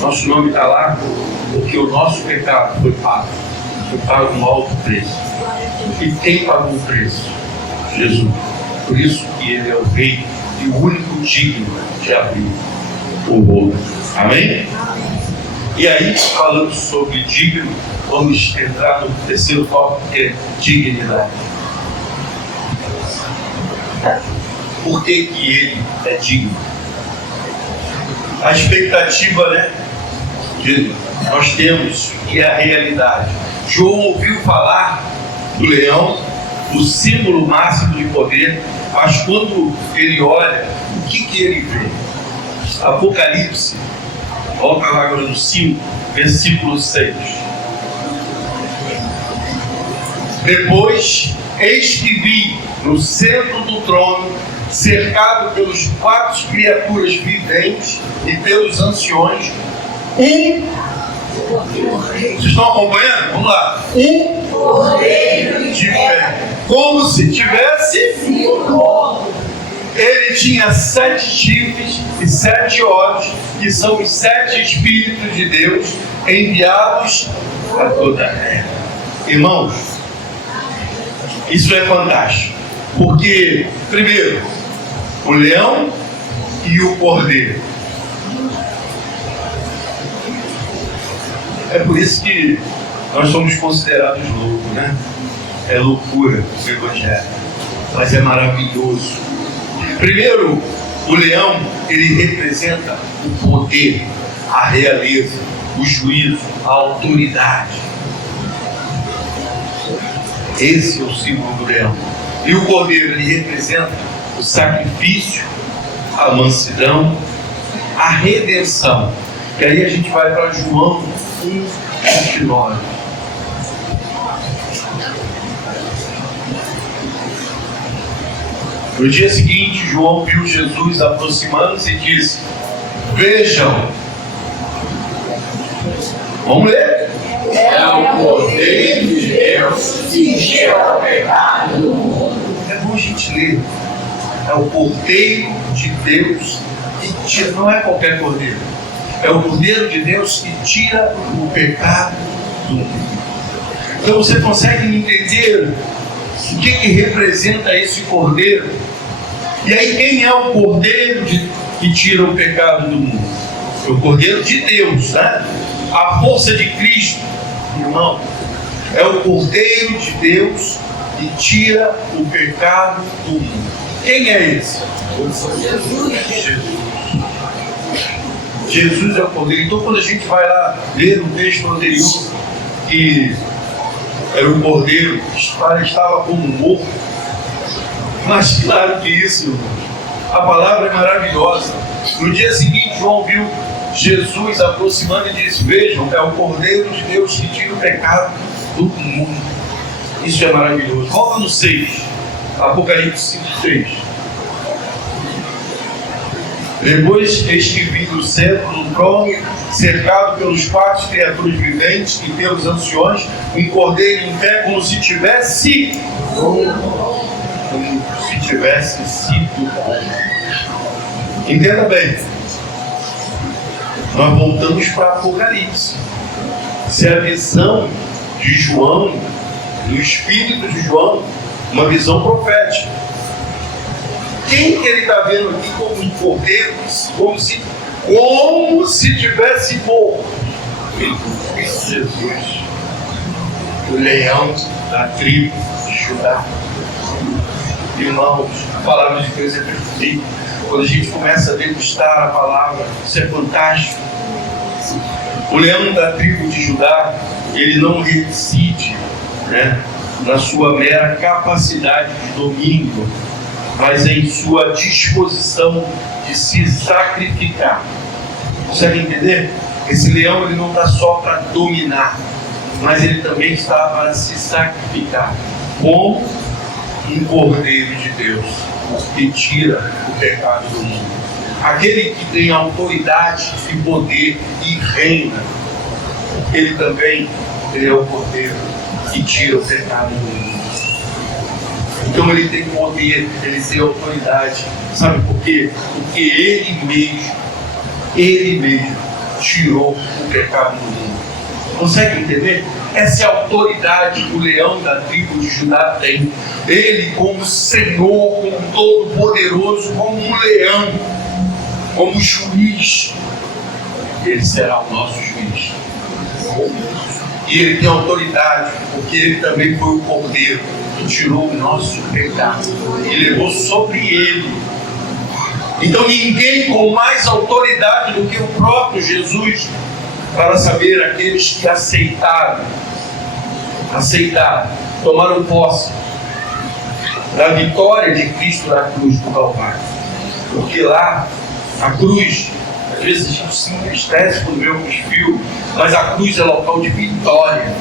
Nosso nome está lá porque o nosso pecado foi pago um alto preço. E quem pagou o preço? Jesus. Por isso que ele é o Rei e o único digno de abrir o rolo. Amém? E aí, falando sobre digno, vamos entrar no terceiro tópico, que é dignidade. Por que que ele é digno? A expectativa, né, que nós temos, que é a realidade. João ouviu falar do leão, o símbolo máximo de poder, mas quando ele olha, o que que ele vê? Apocalipse, volta lá agora no 5, versículo 6. Depois, eis que vi no centro do trono, cercado pelos 4 criaturas viventes e pelos anciões, vocês estão acompanhando? Vamos lá. Cordeiro de pé, como se tivesse ele tinha 7 chifres e 7 olhos, que são os 7 Espíritos de Deus enviados a toda a terra. Irmãos, isso é fantástico, porque, primeiro, o leão e o cordeiro. É por isso que nós somos considerados loucos, né? É loucura o Evangelho, mas é maravilhoso. Primeiro, o leão, ele representa o poder, a realeza, o juízo, a autoridade. Esse é o símbolo do leão. E o cordeiro, ele representa o sacrifício, a mansidão, a redenção. E aí a gente vai para João 1:29. No dia seguinte, João viu Jesus aproximando-se e disse: vejam. Vamos ler? É o Cordeiro de Deus que tira o pecado do mundo. É bom a gente ler. É o Cordeiro de Deus que tira, não é qualquer cordeiro. É o Cordeiro de Deus que tira o pecado do mundo. Então você consegue entender o que representa esse cordeiro? E aí, quem é o cordeiro que tira o pecado do mundo? É o cordeiro de Deus, né? A força de Cristo, irmão, é o cordeiro de Deus que tira o pecado do mundo. Quem é esse? Jesus é o cordeiro. Então, quando a gente vai lá ler o texto anterior, que era o cordeiro que estava como morto, mas claro que isso, a palavra é maravilhosa. No dia seguinte, João viu Jesus aproximando e disse: vejam, é o Cordeiro de Deus que tira o pecado do mundo. Isso é maravilhoso. Volta no 6, Apocalipse 5:3. Depois eis que vi do centro do trono, cercado pelos quatro criaturas viventes e pelos anciões, um cordeiro em pé como se tivesse sido. Entenda bem. Nós voltamos para Apocalipse. Se a visão de João, do espírito de João, uma visão profética. Quem que ele está vendo aqui como um cordeiro, como se tivesse morto? Cristo Jesus, o leão da tribo de Judá. Irmãos, a palavra de Deus é perfeita. Quando a gente começa a degustar a palavra, isso é fantástico. O leão da tribo de Judá, ele não reside, na sua mera capacidade de domínio, mas em sua disposição de se sacrificar. Consegue entender? Esse leão ele não está só para dominar, mas ele também está para se sacrificar, como um cordeiro de Deus que tira o pecado do mundo. Aquele que tem autoridade e poder e reina, ele também é o cordeiro que tira o pecado do mundo. Então ele tem poder, ele tem autoridade. Sabe por quê? Porque ele mesmo tirou o pecado do mundo. Consegue entender? Essa é a autoridade que o leão da tribo de Judá tem. Ele como Senhor, como Todo-Poderoso, como um leão, como juiz, ele será o nosso juiz. E ele tem autoridade, porque ele também foi o cordeiro que tirou o nosso pecado e levou sobre ele. Então ninguém com mais autoridade do que o próprio Jesus para saber aqueles que aceitaram, tomaram posse da vitória de Cristo na cruz do Calvário. Porque lá, a cruz, às vezes a gente se entristece quando vê alguns filmes, mas a cruz é local de vitória.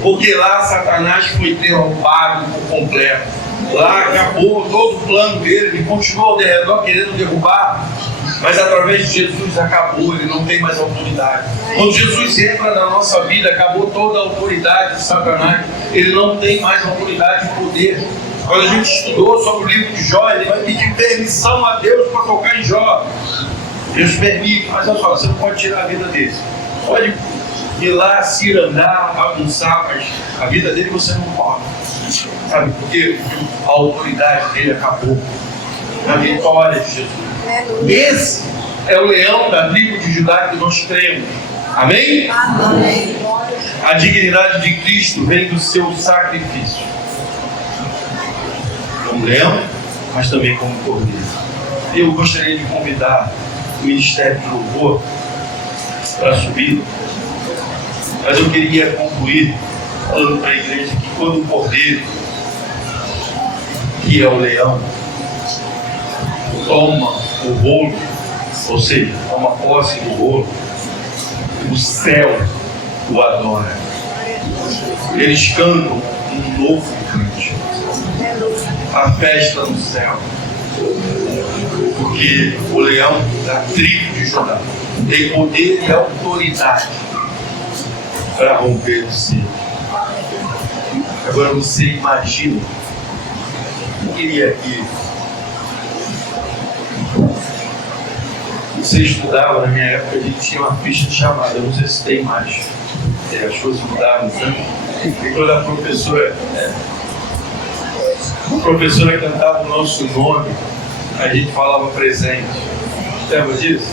Porque lá Satanás foi derrubado por completo. Lá acabou todo o plano dele, ele continuou ao redor querendo derrubar, mas através de Jesus acabou, ele não tem mais autoridade. Quando Jesus entra na nossa vida, acabou toda a autoridade de Satanás, ele não tem mais autoridade e poder. Quando a gente estudou sobre o livro de Jó, ele vai pedir permissão a Deus para tocar em Jó. Deus permite, mas olha só, você não pode tirar a vida dele. Pode ir lá, cirandar, bagunçar, mas a vida dele você não pode. Sabe, porque a autoridade dele acabou na vitória de Jesus. Esse é o leão da tribo de Judá que nós cremos. Amém? Amém. A dignidade de Cristo vem do seu sacrifício. Como leão, mas também como cordeiro. Eu gostaria de convidar o Ministério de Louvor para subir, mas eu queria concluir falando para a igreja que quando o cordeiro, que é o leão, toma o rolo, ou seja, toma posse do rolo, o céu o adora. Eles cantam um novo cântico, a festa no céu, porque o leão da tribo de Judá tem poder e autoridade para romper o selo. Agora você imagina, eu queria que você estudava, na minha época a gente tinha uma ficha de chamada, eu não sei se tem mais, as coisas mudaram tanto. E quando a professora cantava o nosso nome, a gente falava presente. Lembra disso?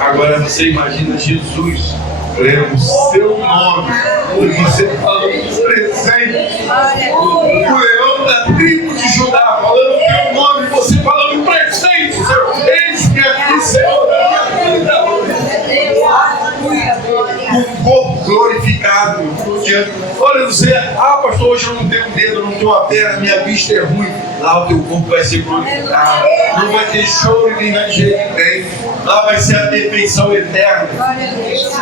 Agora você imagina Jesus lendo o seu nome e você falando presente. O leão da tribo de Judá falando o teu nome e você falando presente. Eis-me aqui, Senhor, da minha vida. Um corpo glorificado. Olha Olha, você, pastor, hoje eu não tenho um dedo, eu não tenho uma perna, minha vista é ruim. Lá o teu corpo vai ser glorificado. Não vai ter choro e nem vai jeito bem. Lá vai ser a perfeição eterna.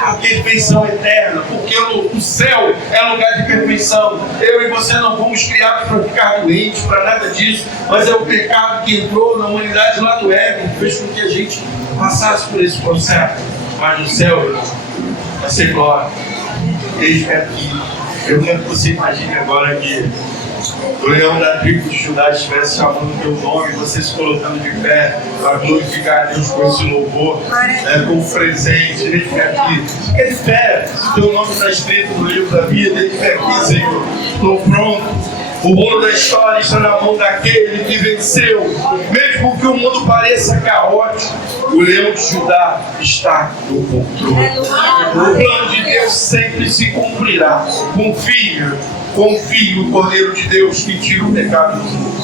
A perfeição eterna. Porque o céu é lugar de perfeição. Eu e você não fomos criados para ficar doentes, para nada disso. Mas é o pecado que entrou na humanidade lá do Éden, que fez com que a gente passasse por esse processo. Mas no céu vai ser glória. Eis-me aqui. Eu quero que você imagine agora que o leão da tribo de Judá estivesse chamando o teu nome, você se colocando de pé para glorificar a Deus com esse louvor, com o presente. Ele fica aqui, fica de pé. Se o teu nome está escrito no livro da vida, ele fica aqui, Senhor. Estou pronto. O bolo da história está na mão daquele que venceu. Mesmo que o mundo pareça caótico, o leão de Judá está no controle. O plano de Deus sempre se cumprirá. Confie no Cordeiro de Deus que tira o pecado do mundo.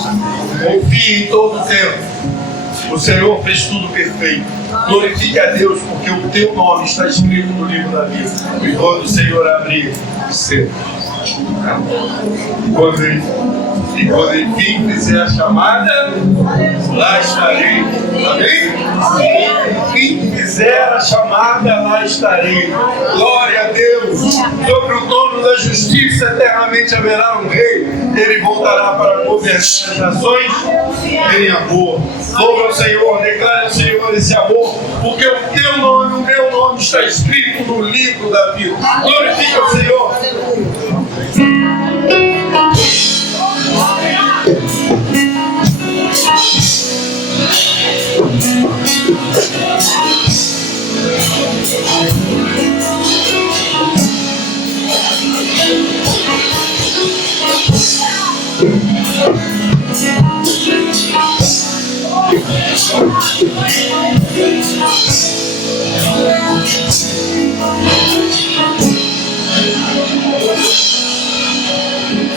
Confie em todo o tempo. O Senhor fez tudo perfeito. Glorifique a Deus, porque o teu nome está escrito no livro da vida. E quando o Senhor abrir o céu, e quando ele fizer a chamada, lá estarei. Amém? Quem fizer a chamada, lá estarei. Glória a Deus. Sobre o trono da justiça eternamente haverá um rei. Ele voltará para governar as nações em amor. Louve ao Senhor, declare ao Senhor esse amor, porque o teu nome, o meu nome está escrito no livro da vida. Glorifica o Senhor.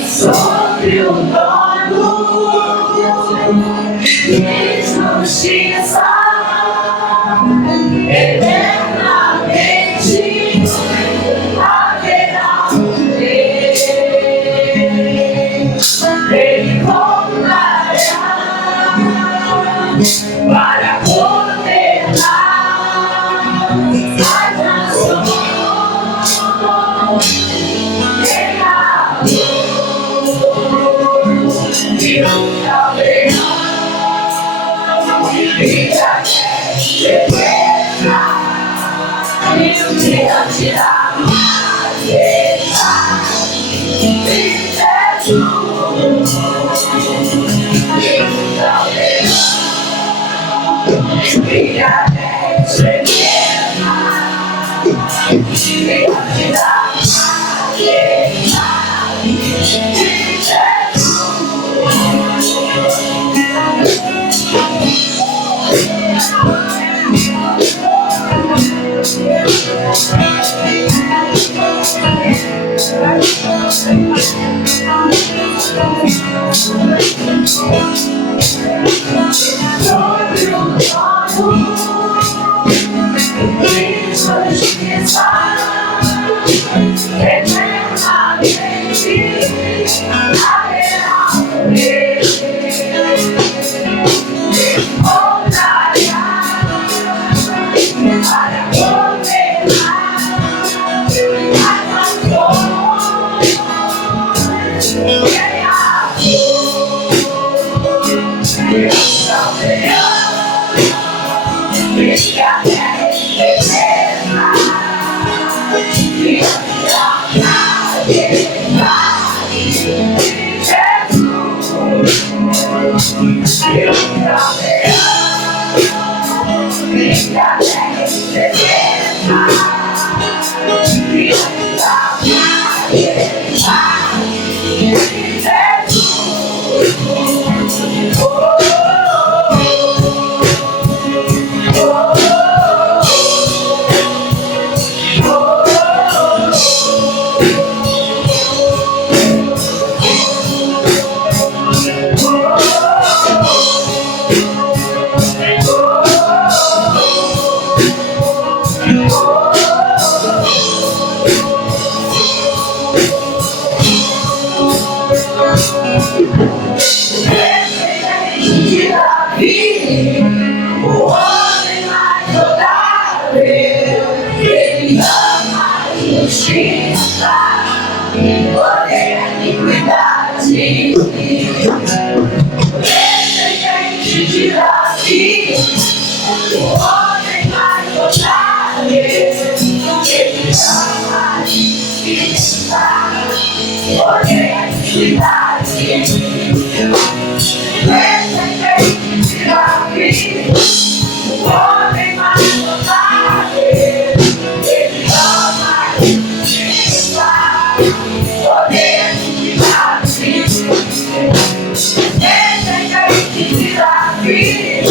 Sobre o dono de justiça eternamente haverá um rei. Ele voltará para governar as nações. E nunca haverá certeza e o dia dirá majestade de Jesus. E nunca haverá certeza e o dia dirá majestade de Jesus. Sobre o trono de justiça eternamente haverá um rei. Voltará para governar as nações. vida. O homem mais saudável, ele ama a justiça, odeia a iniquidade. Descendente de Davi, o homem mais saudável, ele ama a justiça, odeia a iniquidade. Descendente de Davi, o homem mais saudável, ele ama a justiça, odeia a iniquidade. Descendente de Davi,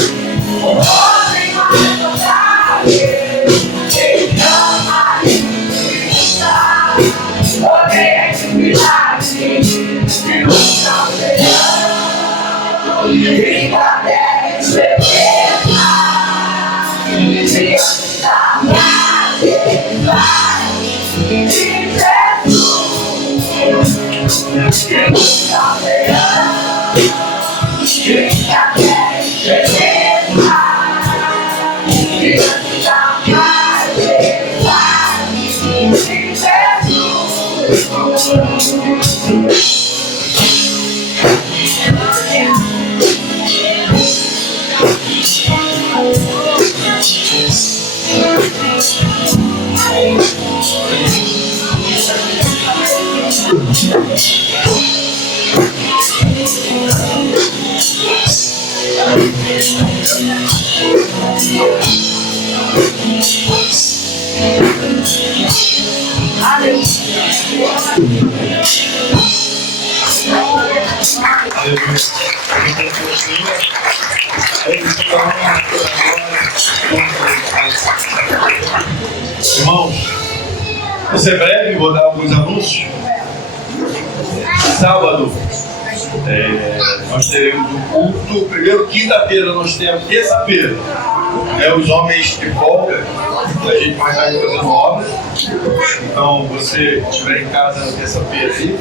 o homem mais saudável, ele ama a justiça, odeia a iniquidade. Não serão brincadeiras, beleza, diante da majestade de Jesus. Não serão brincadeiras, beleza, diante da majestade de Jesus. Irmãos, vou ser breve, vou dar alguns anúncios. Sábado, nós teremos um culto. Primeiro, quinta-feira, nós temos terça-feira. Os homens de folga, a gente vai estar fazendo obras. Então, você que estiver em casa na terça-feira aí,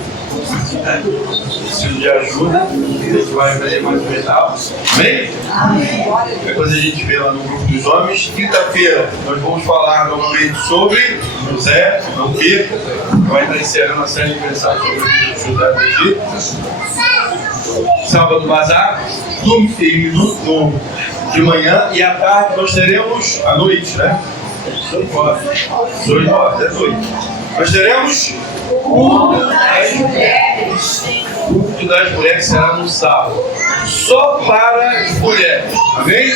preciso de ajuda, a gente vai fazer mais um etapa. Amém? Depois a gente vê lá no grupo dos homens. Quinta-feira, nós vamos falar novamente sobre José, não perca. Vai estar encerrando a série de mensagens sobre o José do Egito. Sábado, bazar. Domingo de manhã, e à tarde nós teremos à noite, né? 18 horas, é noite. Nós teremos o culto das mulheres. O culto das mulheres será no sábado. Só para as mulheres. Amém?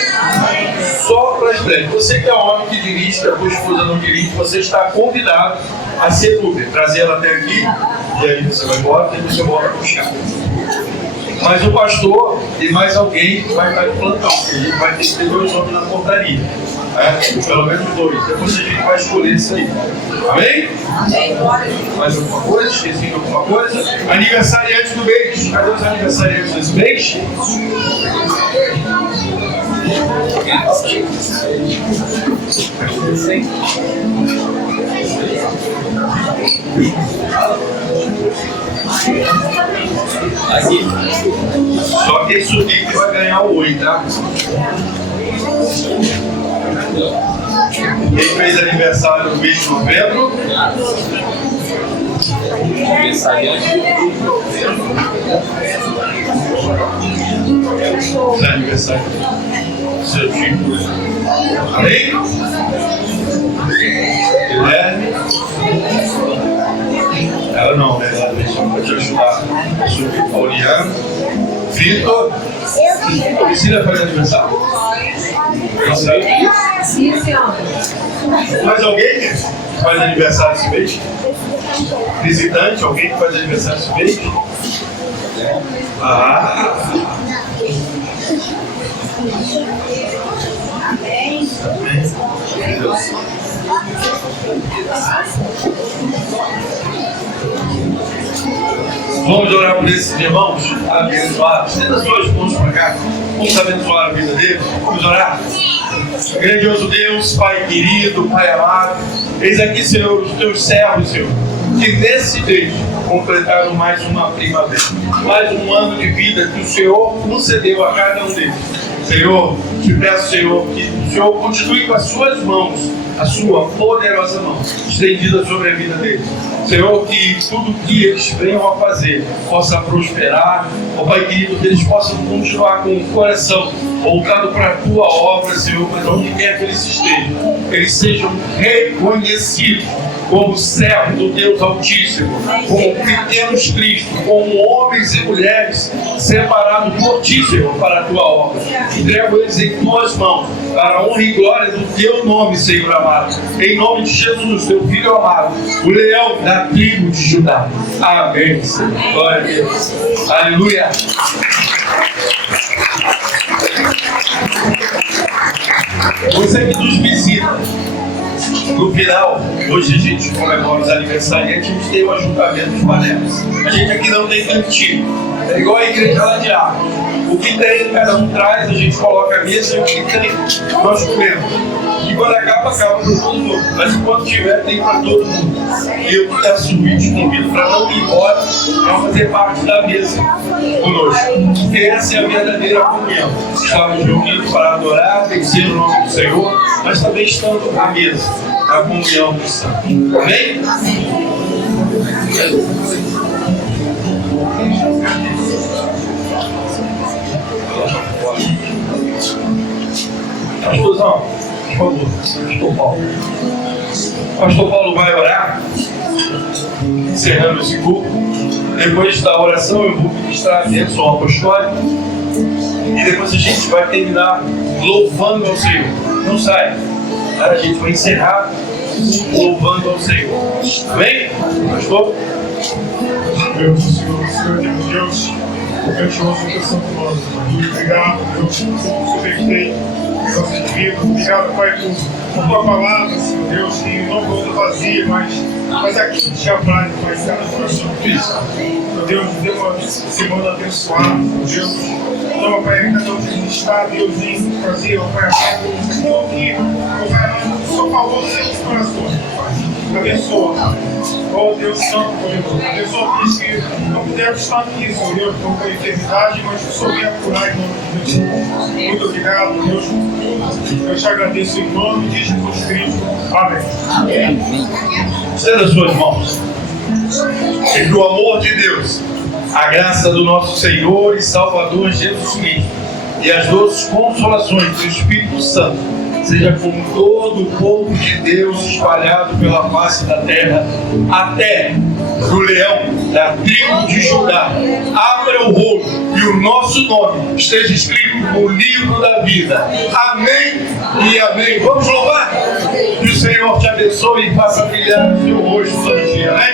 Só para as mulheres. Você que é homem que dirige, que a sua esposa não dirige, você está convidado a ser Uber. Trazer ela até aqui, e aí você vai embora, e você volta a puxar. Mas o pastor e mais alguém vai estar de plantão. A gente vai ter que ter 2 homens na portaria. Pelo menos 2. Depois a gente vai escolher isso aí. Amém? Mais alguma coisa? Esqueci de alguma coisa? Aniversariante do mês. Cadê os aniversariantes desse mês? Aqui. Só quem subir que vai ganhar o oi, tá? Quem fez aniversário no mês de novembro? Os aniversários do seu tipo. Amém? Guilherme? Ela não, né? Ela deixou para te ajudar. Pauliano. Vitor. Priscila faz aniversário? Mais alguém faz aniversário esse mês? Visitante, alguém que faz aniversário esse mês? Amém. Deus. Vamos orar por esses irmãos abençoados. Tenta suas mãos para cá. Vamos abençoar a vida deles. Vamos orar. Grandioso Deus, Pai querido, Pai amado. Eis aqui, Senhor, os teus servos, Senhor. que nesse mês completaram mais uma primavera, mais um ano de vida que o Senhor concedeu a cada um deles. Senhor, te peço, Senhor, que o Senhor continue com as suas mãos, a sua poderosa mão estendida sobre a vida deles. Senhor, que tudo que eles venham a fazer possa prosperar. Ó Pai querido, que eles possam continuar com o coração voltado para a Tua obra, Senhor, mas onde quer que eles estejam, eles sejam reconhecidos como servos do Deus Altíssimo, como pequenos Cristo, como homens e mulheres separados por Ti, Senhor, para a Tua obra. Entrego eles em Tuas mãos, para a honra e glória do Teu nome, Senhor amado. Em nome de Jesus, Teu Filho amado, o leão da tribo de Judá. Amém, Senhor. Glória a Deus. Aleluia. Você que nos visita, no final, hoje a gente comemora os aniversariantes, a gente tem o ajuntamento de panelas. A gente aqui não tem cantinho, é igual a igreja lá de Atos. O que tem, cada um traz, a gente coloca a mesa e o que tem, nós comemos. E quando acaba para todo mundo. Mas enquanto tiver, tem para todo mundo. E eu peço e te convido para não ir embora, para fazer parte da mesa conosco. Porque essa é a verdadeira comunhão. Estamos reunidos para adorar, vencer o nome do Senhor, mas também estando à mesa, na comunhão dos santos. Amém? Pastorzão, por favor, Pastor Paulo. Pastor Paulo vai orar, encerrando esse culto. Depois da oração, eu vou ministrar a bênção apostólica. E depois a gente vai terminar louvando ao Senhor. Não sai. A gente vai encerrar louvando ao Senhor. Amém? Pastor? Deus, Senhor é Deus. Eu te ouço o teu santo nome. Obrigado, Deus, por tudo que o Senhor tem nossas vidas. Obrigado, Pai, por tua palavra, Senhor Deus, que não volta vazia, mas aqui te apraz, Pai, cada coração. Meu Deus, nos dê uma semana abençoada, meu Deus. Não, Pai, cada um que está, Deus, em prazer, Pai, aquilo que o Senhor falou nos seus corações, Pai. Abençoa. Oh Deus Santo, poderoso. Abençoa aqueles que não puderam estar aqui, Senhor Deus, por enfermidade, mas que o Senhor venha curar em nome de Jesus. Muito obrigado, Deus, por tudo. Eu te agradeço em nome de Jesus Cristo. Amém. Amém. Estenda as suas mãos. E que o amor de Deus, a graça do nosso Senhor e Salvador Jesus Cristo e as doces consolações do Espírito Santo seja com todo o povo de Deus espalhado pela face da terra, até o leão da tribo de Judá abra o rolo e o nosso nome esteja escrito no livro da vida. Amém e amém. Vamos louvar? Que o Senhor te abençoe e faça brilhar o seu rosto todo dia. Amém?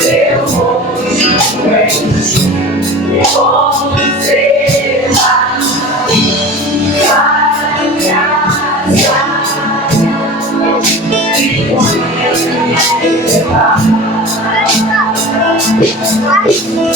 Teu rosto Você vai me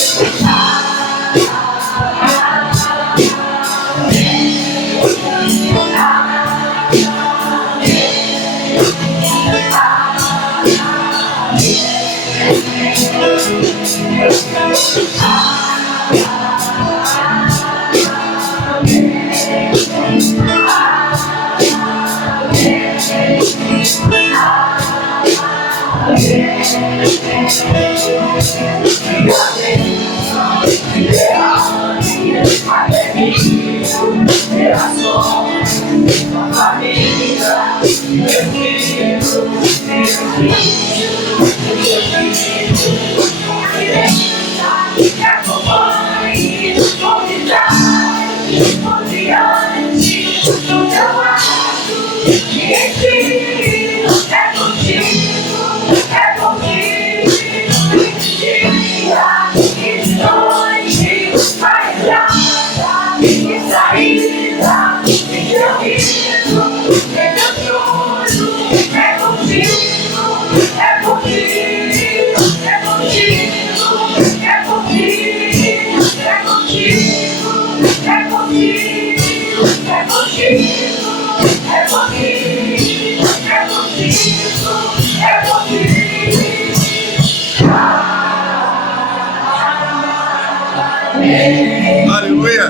Aleluia.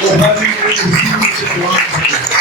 Verdade, eu preciso de